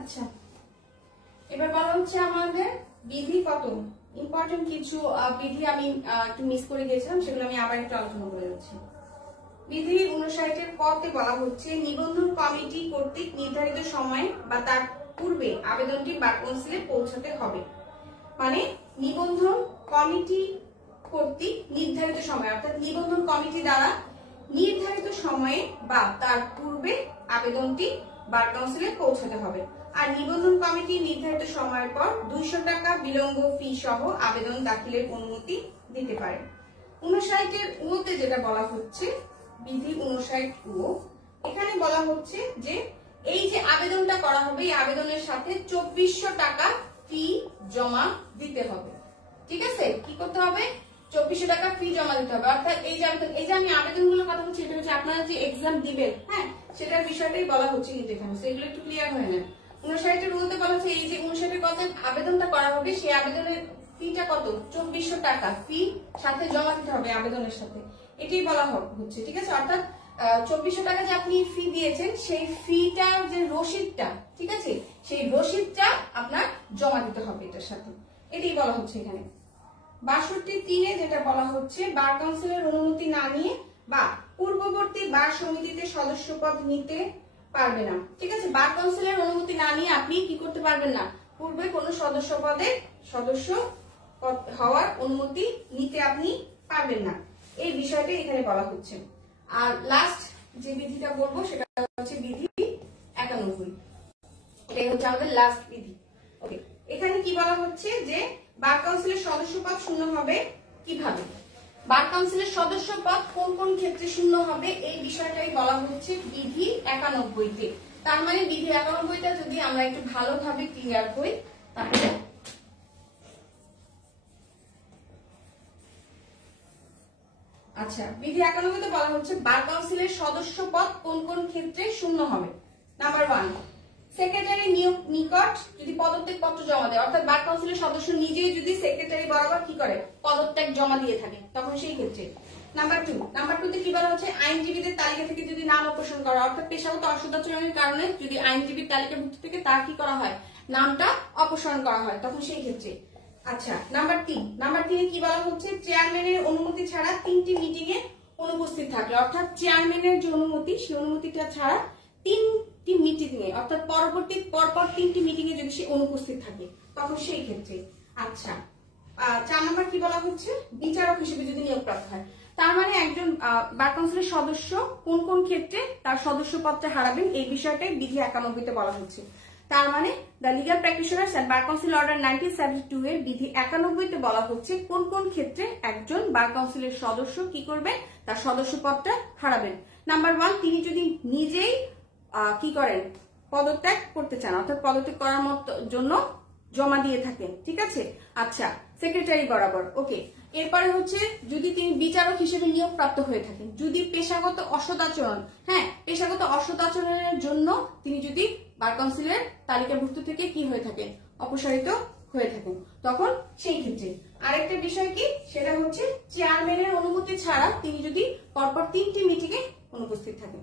আচ্ছা, এবার বলা হচ্ছে আমাদের বিধি কত ইম্পর্টেন্ট কিছু বিধি আমি একটু মিস করে গিয়েছিলাম, সেগুলো আমি আবার একটু আলোচনা করে যাচ্ছি। বিধি 59-এর পদে বলা হচ্ছে নিবন্ধন কমিটি কর্তৃক নির্ধারিত সময়ে বা তার পূর্বে আবেদনটি বার কাউন্সিলে পৌঁছাতে হবে। মানে নিবন্ধন কমিটি কর্তৃক নির্ধারিত সময়, অর্থাৎ নিবন্ধন কমিটি দ্বারা নির্ধারিত সময়ে বা তার পূর্বে আবেদনটি বার কাউন্সিলে পৌঁছাতে হবে। আর নিবন্ধন কমিটি নির্ধারিত সময়ের পর 200 টাকা বিলম্ব ফি সহ আবেদন দাখিলের অনুমতি দিতে পারে। 59-এর উতে যেটা বলা হচ্ছে বিধি 59 এখানে বলা হচ্ছে যে এই যে আবেদনটা করা হবে এই আবেদনের সাথে 2400 টাকা ফি জমা দিতে হবে। ঠিক আছে, কি করতে হবে? 2400 টাকা ফি জমা দিতে হবে। অর্থাৎ এই যে আমি আবেদনগুলোর কথা বলছি, এটা হচ্ছে আপনারা যে এক্সাম দিবেন, হ্যাঁ, সেটার বিষয়টাই বলা হচ্ছে কিন্তু এখানে, সেগুলো একটু ক্লিয়ার হয়ে নেন। 59-এর রুলতে বলা হচ্ছে এই যে 59-এর কত আবেদনটা করা হবে সেই আবেদনের ফিটা কত? 2400 টাকা ফি সাথে জমা দিতে হবে আবেদনের সাথে, এটাই বলা হচ্ছে। ঠিক আছে, অর্থাৎ 2400 টাকা যে আপনি ফি দিয়েছেন সেই ফিটার যে রসিদটা, ঠিক আছে, সেই রসিদটা আপনার জমা দিতে হবে এটার সাথে, এটাই বলা হচ্ছে এখানে। 62-3 যেটা বলা হচ্ছে বার কাউন্সিলের অনুমতি না নিয়ে বা পূর্ববর্তী বার সমিতিতে সদস্য পদ নিতে পারবে না। ঠিক আছে, বার কাউন্সিলের অনুমতি না নিয়ে আপনি কি করতে পারবেন না? পূর্বে কোনো সদস্য পদে সদস্য হওয়ার অনুমতি নিতে আপনি পারবেন না, এই বিষয়টা এখানে বলা হচ্ছে। আর লাস্ট যে বিধিটা বলবো সেটা হচ্ছে বিধি 91, এটাই হচ্ছে আমাদের লাস্ট বিধি। ওকে, এখানে কি বলা হচ্ছে যে বার কাউন্সিলের সদস্য পদ শূন্য হবে কিভাবে, বার কাউন্সিলের সদস্য পদ কোন কোন ক্ষেত্রে শূন্য হবে এই বিষয়টাই বলা হচ্ছে বিধি 91-তে। তার মানে বিধি 91টা যদি আমরা একটু ভালোভাবে ক্লিয়ার করি তাহলে আচ্ছা, বিধি 91-তে বলা হচ্ছে বার কাউন্সিলের সদস্য পদ কোন কোন ক্ষেত্রে শূন্য হবে। নাম্বার 1, সেক্রেটারি নিকট যদি পদত্যাগ পত্র জমা দেয়, অর্থাৎ বার কাউন্সিলের সদস্য নিজেই যদি সেক্রেটারি বরাবর কি করে পদত্যাগ জমা দিয়ে থাকে তখন সেই ক্ষেত্রে। নাম্বার 2তে কি বলা হচ্ছে আইনজীবীদের তালিকা থেকে যদি নাম অপসারণ করা, অর্থাৎ পেশাগত অসদাচরণের কারণে যদি আইনজীবীর তালিকাভুক্ত থেকে তার কি করা হয় নামটা অপসারণ করা হয় তখন সেই ক্ষেত্রে। আচ্ছা, নাম্বার 3 কি বলা হচ্ছে চেয়ারম্যানের অনুমতি ছাড়া 3টি মিটিং এ অনুপস্থিত থাকলে, অর্থাৎ চেয়ারম্যানের যে অনুমতি সেই অনুমতিটা ছাড়া 3টি মিটিং এ, অর্থাৎ পরপর 3টি মিটিং এ যদি সে অনুপস্থিত থাকে তখন সেই ক্ষেত্রে। আচ্ছা, 4 নম্বর কি বলা হচ্ছে বিচারক হিসেবে যদি নিয়োগপ্রাপ্ত হয়, তার মানে একজন বার কাউন্সিলের সদস্য কোন কোন ক্ষেত্রে তার সদস্য পদটা হারাবেন এই বিষয়টাই বিধি 91-তে বলা হচ্ছে। তার মানে the legal practitioners and bar council order 1972 এর বিধি 91-তে বলা হচ্ছে কোন কোন ক্ষেত্রে একজন বার কাউন্সিলের সদস্য কি করবেন তার সদস্য পদটা হারাবেন। নাম্বার 1, তিনি যদি নিজেই কি করেন পদত্যাগ করতে চান, অর্থাৎ পদত্যাগ করার জন্য জমা দিয়ে থাকেন। ঠিক আছে, আচ্ছা, সেক্রেটারি বরাবর। ওকে, এরপরে হচ্ছে যদি তিনি বিচারক হিসেবে নিয়োগ প্রাপ্ত হয়ে থাকেন, যদি পেশাগত অসদাচরণ, হ্যাঁ, পেশাগত অসদাচরণের জন্য তিনি যদি বার কাউন্সিলের তালিকাভুক্ত থেকে কি হয়ে থাকেন অপসারিত হয়ে থাকেন তখন সেই ক্ষেত্রে। আরেকটা বিষয় কি, সেটা হচ্ছে চেয়ারম্যানের অনুমতি ছাড়া তিনি যদি পরপর 3টি মিটিং এ অনুপস্থিত থাকেন।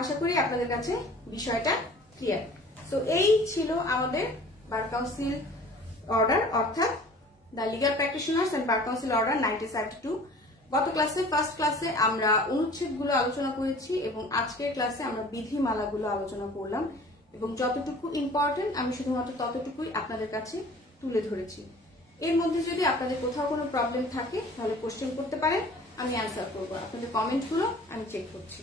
আশা করি আপনাদের কাছে বিষয়টা ক্লিয়ার। তো এই ছিল আমাদের বার কাউন্সিল অর্ডার, অর্থাৎ the legal practitioners and bar council order 1972। গত ক্লাসে, ফার্স্ট ক্লাসে আমরা অনুচ্ছেদগুলো আলোচনা করেছি এবং আজকের ক্লাসে আমরা বিধিমালাগুলো আলোচনা করলাম এবং যতটুকু ইম্পর্টেন্ট আমি শুধুমাত্র ততটুকুই আপনাদের কাছে তুলে ধরেছি। এর মধ্যে যদি আপনাদের কোথাও কোনো প্রবলেম থাকে তাহলে কোশ্চেন করতে পারেন, আমি অ্যান্সার করবো। আপনাদের কমেন্টগুলো আমি চেক করছি।